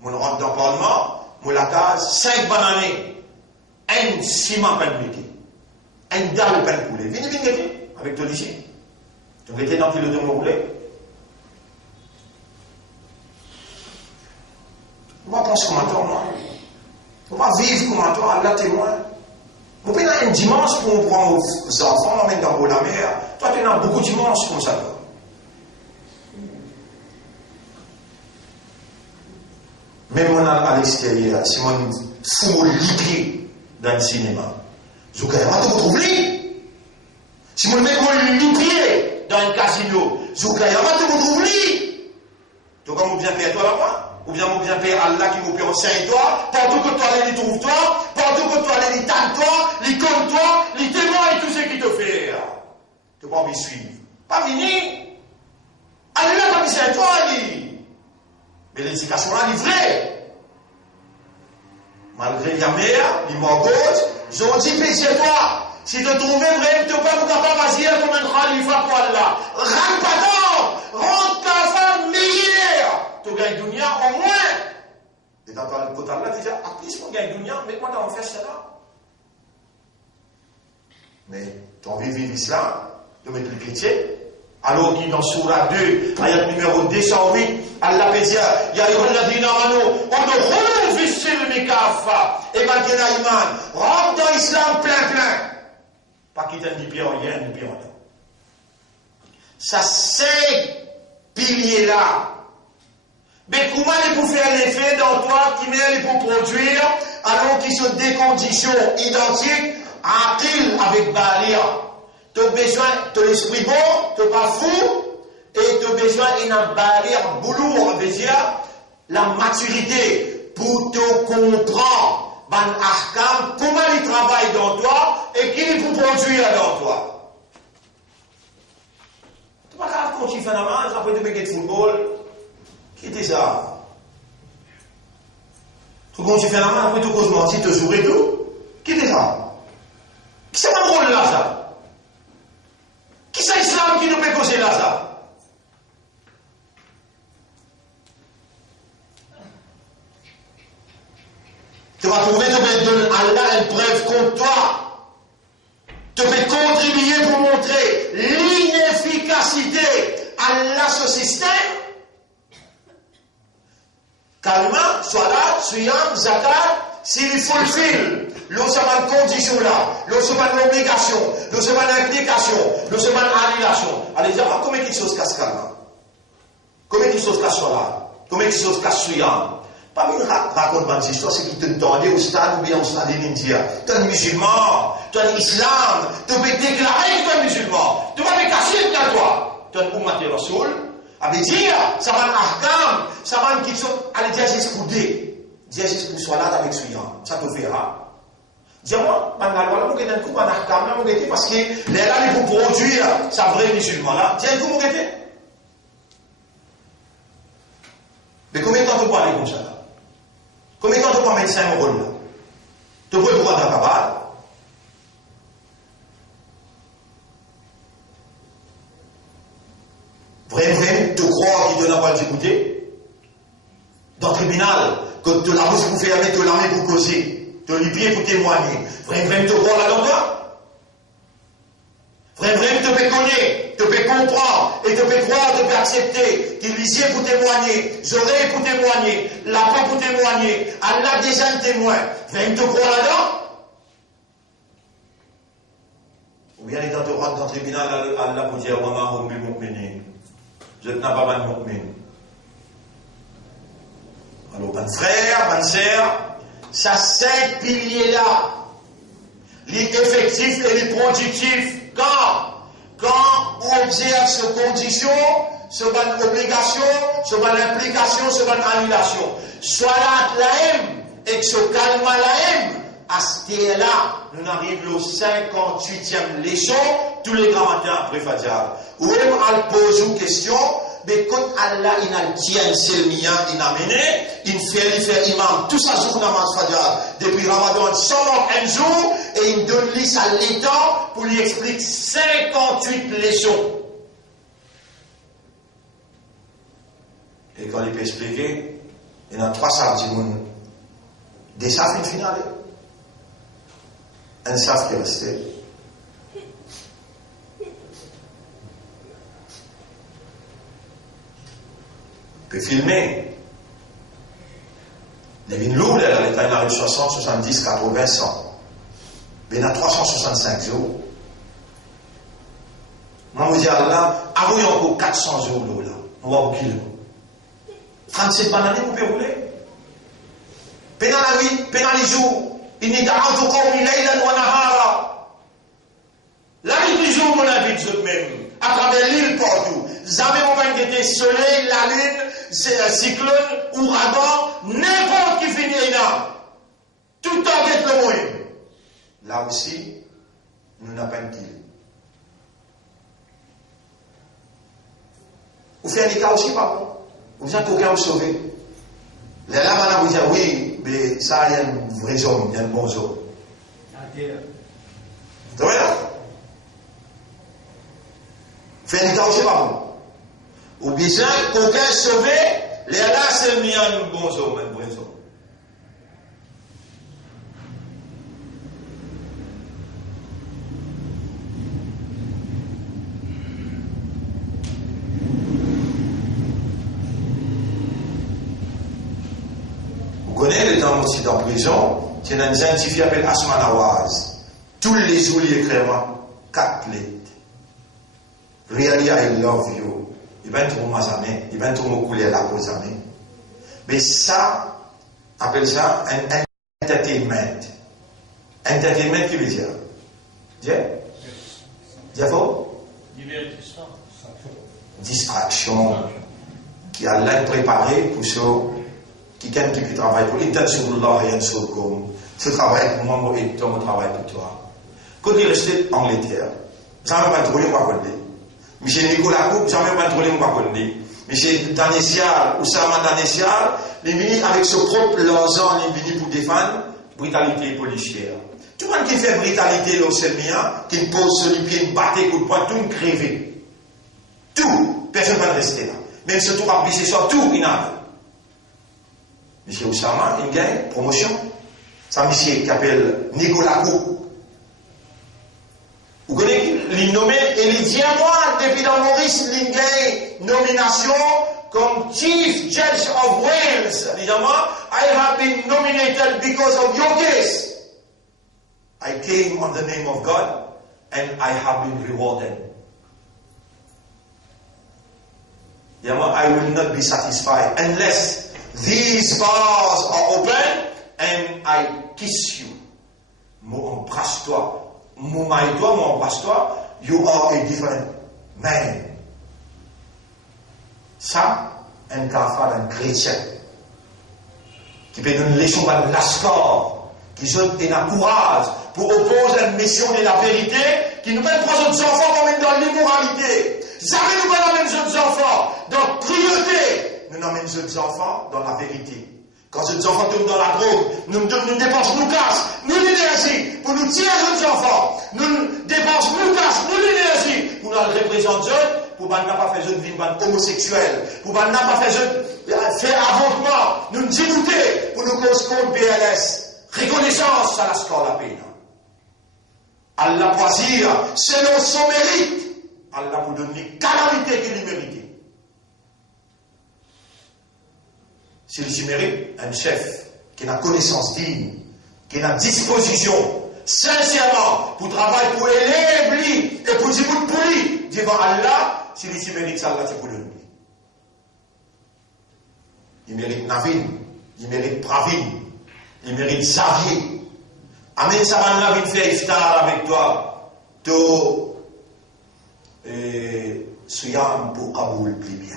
Mon rentre dans le parlement, mon la case, 5 bananes, un ciment pas de métier, un dalle pas de poulet. Venez, avec toi ici. Tu étais dans le kilo de mon poulet. Moi, je pense comme toi, moi. On va vivre comme toi, Allah témoin. On peut avoir un dimanche pour prendre nos enfants, on met dans la mer. Toi, tu as beaucoup de dimanches comme ça. Toi. Même à l'extérieur, si on fout liquide dans le cinéma, je ne vais pas te retrouver. Si on met mon liquide dans un casino, je ne vais pas te retrouver. Donc, comment bien faire toi là-bas? Ou bien mon bien Père Allah qui vous enseigne toi, partout que toi les trouve toi, partout que toi les tente toi, les compte toi, les témoins et tout ce qui te fait. Tu vas me suivre. Pas venir. Allah va me toi, mais l'éducation là, elle est vraie. Malgré la mer, les morts gauche, ils ont dit péché toi. Si tu trouves vrai, tu ne peux pas capable d'agir comme un khalifa pour Allah. Rentre pas rentre ta femme meilleure. Tu gagnes dunya au moins. Et dans le côté là, déjà, à plus qu'on gagne dunya, mets-moi dans l'enfer cela. Mais tu as envie de vivre l'islam, de mettre le chrétien, alors qu'il dans Surah 2, ayat numéro 208, Allah peut dire, Ya ayyuhalladhina amanu, udkhulu fi silmi kaffa. Et malgré l'iman, rentre dans l'islam plein. Pas quitter ni bien rien, ni bien rien. Ça, c'est pilier là. Mais comment il peut faire l'effet dans toi qui met pour produire alors qu'ils sont des conditions identiques à qu'il avec Balia. Tu as besoin de l'esprit bon, tu n'es pas fou, et tu as besoin d'une barrière boulot, on veut dire la maturité pour te comprendre ban ahkam, comment il travaille dans toi et qui il peut produire dans toi. Tu n'es pas grave quand tu fais la main, après tu fais du football. Qui était ça? Tout quand tu fais la main, après tu causes mentir, tu souris et tout. Qui était ça? Qui c'est mon rôle là, ça? Qui c'est l'islam qui nous peut causer là, ça? Tu vas trouver, tu vas donner à Allah une preuve contre toi. Tu vas contribuer pour montrer l'inefficacité à ce système. Kalma, salat, suyam, zakat, s'il fulfill, l'osman condition là, l'osman obligation, l'osman implication, l'osman annulation. Allez, dire, comment il chose casse kalma? Comment il chose casse salat? Comment il chose casse suyam? Pas une raconte une histoire, c'est qui te tendait au stade ou bien au stade de l'India. Tu es un musulman, tu es un islam, tu peux déclarer que tu es un musulman. Tu vas me cacher de toi. Tu es un ummat de Rasoul. Avec dire, ça va un ahkam, ça va une question, allez dire, j'ai escoudé. Dire, j'ai escoudé, soit là avec Suyan. Ça te verra. Dis-moi, la loi, vous avez un coup, un ahkam, là, vous avez parce que les là, ils vont produire, ça vrai musulman, là. Dis, un coup, vous avez. Mais combien de temps tu peux aller comme ça, là? Combien de temps tu peux mettre 5 euros, là? Tu peux pouvoir dans la cabane? Dieu n'a pas d'écouter. Dans le tribunal, quand tu la bouche pour fermer, tu la main pour causer, tu les pieds pour témoigner. Vraiment, te voir là-dedans, toi? Vraiment, te peux connaître, te peux comprendre, et te peux croire, te peux accepter. Tu lisier pour témoigner, oreilles pour témoigner, la voix pour témoigner, Allah déjà un témoin. Vraiment, te croire là-dedans? Ou bien, quand tu rentres dans le tribunal, Allah pour dire, maman, je n'ai pas mal de alors, bonne frère, bonne sœur, ça 5 piliers-là, les effectifs et les productifs, quand on observe ces conditions, ce bonne obligation, ce bonne implication, ce bonne annulation, soit là, et que ce calme là, à ce là nous arrivons au 58e leçon, tous les grands matins après Fajr. Où on pose une question, mais quand Allah il a le tien, c'est le mien, il a mené, il fait imam, tout ça jour namaz Fajr, depuis Ramadan, seulement un jour, et il donne lui ça l'étang pour lui expliquer 58 leçons. Et quand il peut expliquer, il y en a 3 samedis, des safs une finale. Un saf qui est resté. Peut filmer. Les vignes lourdes, elle est dans les 60, 70, 80, 100. Mais il y a 365 jours. Moi, je dis à Allah, avant il y a encore 400 jours là. On va au kilo. 37 bananes, vous pouvez rouler. Pendant la vie, pendant les jours. Inni da'awtu qawmi laylan wa nahara. La nuit du jour, mon avis, tout de même, à travers l'île partout. Jamais on va être soleil, la lune, cyclone, ouragan, n'importe qui finit là. Tout le temps d'être le moyen. Là aussi, nous n'avons pas une île. Vous faites un écart aussi, pardon. Vous êtes aucun vous sauver. Les là, maintenant, vous dites, oui, mais ça, il y a une vraie homme, il y a un bon homme. C'est vrai, là? Faites un écart aussi, pardon. Ou bien, aucun sauvé, les là, c'est mis un bon homme, un vrai homme. Vous connaissez le temps aussi dans la prison, il y a un scientifique qui s'appelle Asman Awaz. Tous les jours, il écrit 4 lettres. Really, I love you. Il va être mon amis, il va être mon couler là pour les amis. Mais ça, appelle ça un entertainment. Entertainment, qui veut dire? Dire faux? Divertissement. Distraction. Qui a l'air préparé pour ceux qui travaille pour l'intention de Allah, rien de ce comme. Ce travail pour moi, et ton travail pour toi. Quand il restait en Angleterre, jamais pas trouvé quoi connaître. Monsieur Nicolas Coupe, jamais pas trouvé quoi connaître. Monsieur Danesial, Oussama Danesial, il est venu avec son propre l'argent, il est venu pour défendre brutalité policière. Tout le monde qui fait brutalité au Sémia, qui pose sur les pieds, une batte, coup de poing, tout crevé. Tout, personne ne va rester là. Même ce tout remplissé sur tout, il n'a. Monsieur Oussama, il gagne promotion. Ça, monsieur qui s'appelle Nicolas Coupe. Vous connaissez, il nommé, et il dit à moi, depuis dans Maurice, il gagne nomination comme Chief Judge of Wales. Il dit à moi, I have been nominated because of your case. I came on the name of God, and I have been rewarded. Il dit à moi, I will not be satisfied unless these bars are open and I kiss you. Moi, embrasse-toi. Moi, maille-toi, moi, embrasse-toi. You are a different man. Ça, un kafar, un chrétien, qui peut donner une leçon de l'ascor, qui donne un courage pour opposer à une mission de la vérité, qui nous met trois autres enfants même dans l'immoralité. Jamais nous pas même autres enfants dans la priorité. Nous n'emmènons les autres enfants dans la vérité. Quand les autres enfants tombent dans la drogue, nous dépensons, nous cassons, nous l'énergie pour nous tirer les autres enfants. Nous dépensons, nous cassons, nous l'énergie pour nous représenter pour ne pas faire une vie homosexuelle, pour ne pas faire avortement, nous dégoûter pour nous cause compte BLS. Reconnaissance à la score la peine. Allah choisir selon son mérite. Allah vous donne les calamités qu'il lui mérite. S'il mérite un chef qui a connaissance digne, qui a disposition, sincèrement, pour travailler pour élever lui et pour dire pour lui, devant Allah, s'il mérite ça, Allah, c'est pour lui. Il mérite Navin, il mérite Pravin, il mérite Xavier. Amen, ça va Navin faire iftar avec toi. To Suyam pour Kaboul plus bien.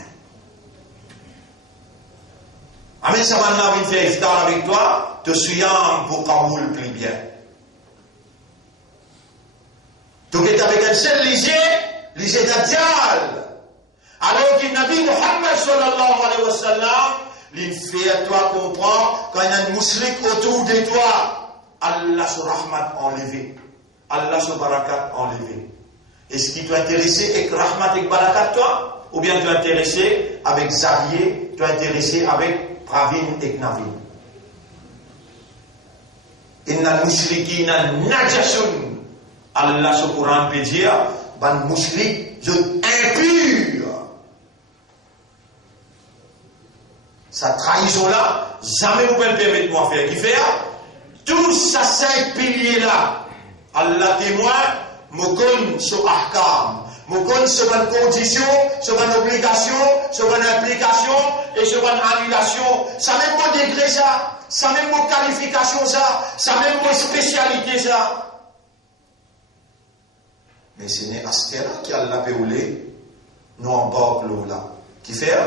Amen, ça va Navin faire iftar avec toi. To Suyam pour Kaboul plus bien. Tu es avec un seul lisé d'Adjal. Alors qu'il Nabi Muhammad sallallahu alayhi wa sallam, il fait à toi comprendre quand il y a un musulman autour de toi, Allah sur rahmat enlevé, Allah sur barakat enlevé. Est-ce qu'il t'intéresse avec rahmat et barakat toi, ou bien tu es intéressé avec Xavier, tu es intéressé avec Pravin et Navin? Inna mushrikina najasun. Allah sur Coran peut dire, ban mushrik, je impur. Sa trahison-là, jamais vous pouvez me permettre de moi faire. Qui fait? Tous ces 5 piliers-là, Allah témoin, me connaît sur ahkam, me connaît sur une condition, sur une obligation, sur une implication et sur une annulation. Ça même mon degré, ça même mon qualification, ça même mon spécialité, ça. Mais ce n'est Astera qui a la péoulé, nous en bas là. Qui fait?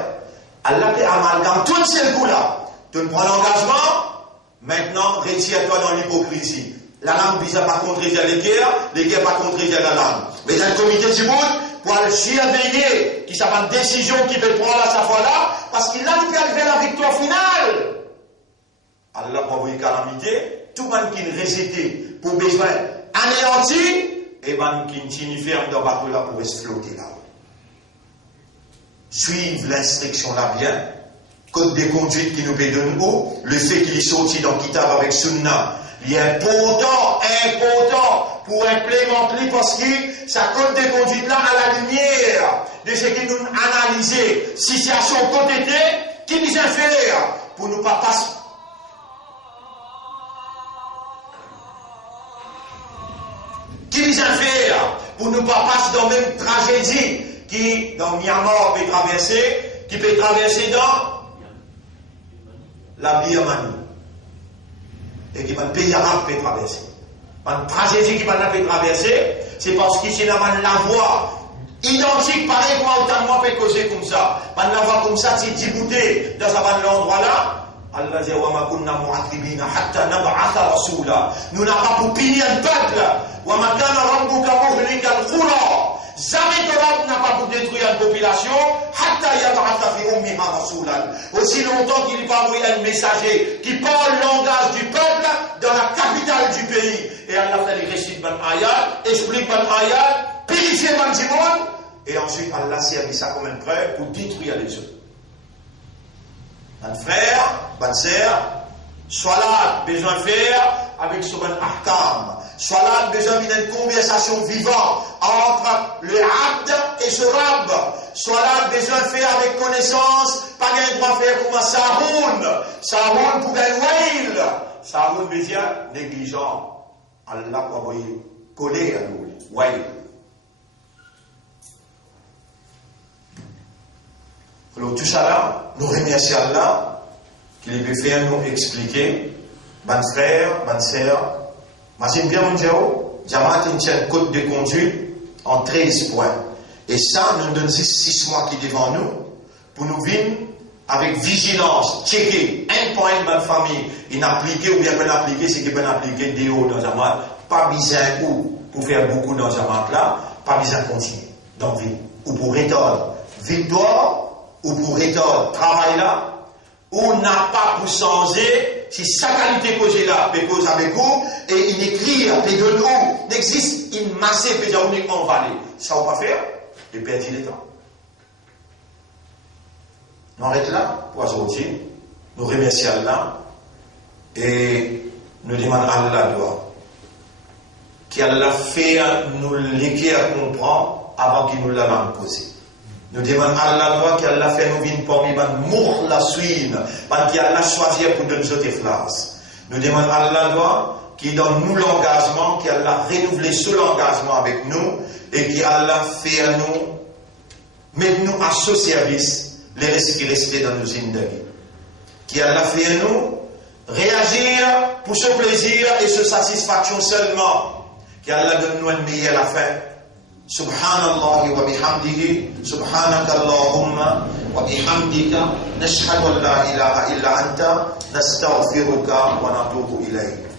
Allah peut amalgame tout ces coups-là. Tu prends l'engagement, maintenant, réussir-toi dans l'hypocrisie. La langue vise à pas contredire les guerres pas contredire la langue. Mais dans le comité du monde, pour aller surveiller, qui s'appelle une décision qui peut prendre à sa fois-là, parce qu'il a pu arriver à la victoire finale. Allah pour envoyer calamité, tout le monde qui est récité pour besoin anéanti, et ben qui tient ferme dans le bateau là pour se flotter là. Suivre l'instruction là bien, code de conduite qui nous donne où, le fait qu'il est sorti dans Kitab avec Sunna, il est important pour implémenter parce que sa code de conduite là à la lumière de ce qui nous analyser, situation côté qui nous a fait pour nous pas passer. Qui nous a fait pour nous pas passer dans la même tragédie qui dans Myanmar peut traverser, qui peut traverser dans la Birmanie et qui va le pays arabe peut traverser. Une tragédie qui va peut traverser, c'est parce qu'ici la voie identique, pareil moi autant moi peut causer comme ça. La voie comme ça, c'est débouté dans un endroit là. Allah dit wa ma kunna mu'athibina hatta nab'atha rasula. Nous n'avons pas pour punir un peuple. Wa ma kana rabbuka muhlikal qura. Jamais que l'homme n'a pas pour détruire une population, hatta yab'atha fi ummiha rasulan. Aussi longtemps qu'il va envoyer un messager qui parle le langage du peuple dans la capitale du pays. Et Allah fait les récits de ban ayat, explique ban ayat, purifier ban monde, et ensuite Allah servi ça comme une preuve pour détruire les autres. Un frère, une sœur, soit là, besoin de faire avec son ahkam. Soit là, besoin d'une conversation vivante entre le abd et ce rab. Soit là, besoin de faire avec connaissance, pas qu'un droit faire comme un saroun. Saroun pour un wail. Saroun veut dire négligent. Allah pour envoyer coller à nous. Wail. Alors tout ça là, nous remercions Allah qu'il peut faire nous expliquer, mon frère, ma sœur, mais j'aime bien mon Dieu, Jamaat tient un code de conduite en 13 points. Et ça nous donne 6 mois qui est devant nous pour nous venir avec vigilance, checker un point de ma famille, il n'a appliqué ou bien pas appliqué, c'est qu'il peut appliquer des hauts dans Jamaat, pas besoin pour faire beaucoup dans Jamaat là, pas besoin de continuer dans vie, ou pour rétordre victoire, ou pour rétordre travail là, ou n'a pas pour changer, si sa qualité que j'ai là, peut cause avec vous, et il écrit, et de nous, n'existe une masse, peut dire uniquement en vallée. Ça, on va faire, et perdre le temps. Nous arrêtons là pour aujourd'hui. Nous remercions Allah et nous demandons à Allah doit qu'Allah fait nous l'écrire à comprendre avant qu'il nous l'a imposé. Nous demandons à Allah doit qu'Allah fait nous venir parmi les mours la suite, parce qu'Allah choisit pour donner nos efforts. Nous demandons à Allah doit qui donne nous l'engagement, qu'Allah renouvelle ce l'engagement avec nous et qu'Allah fait à nous, mettre nous à ce service, les restes qui restent dans nos îles de vie. Qu'Allah fait à nous réagir pour ce plaisir et ce satisfaction seulement. Qu'Allah donne nous un meilleur à la fin. Subhanallah wa bihamdihi, subhanaka Allahumma wa bihamdika, nashhadu an la ilaha illa anta, nastaghfiruka wa natubu ilayk.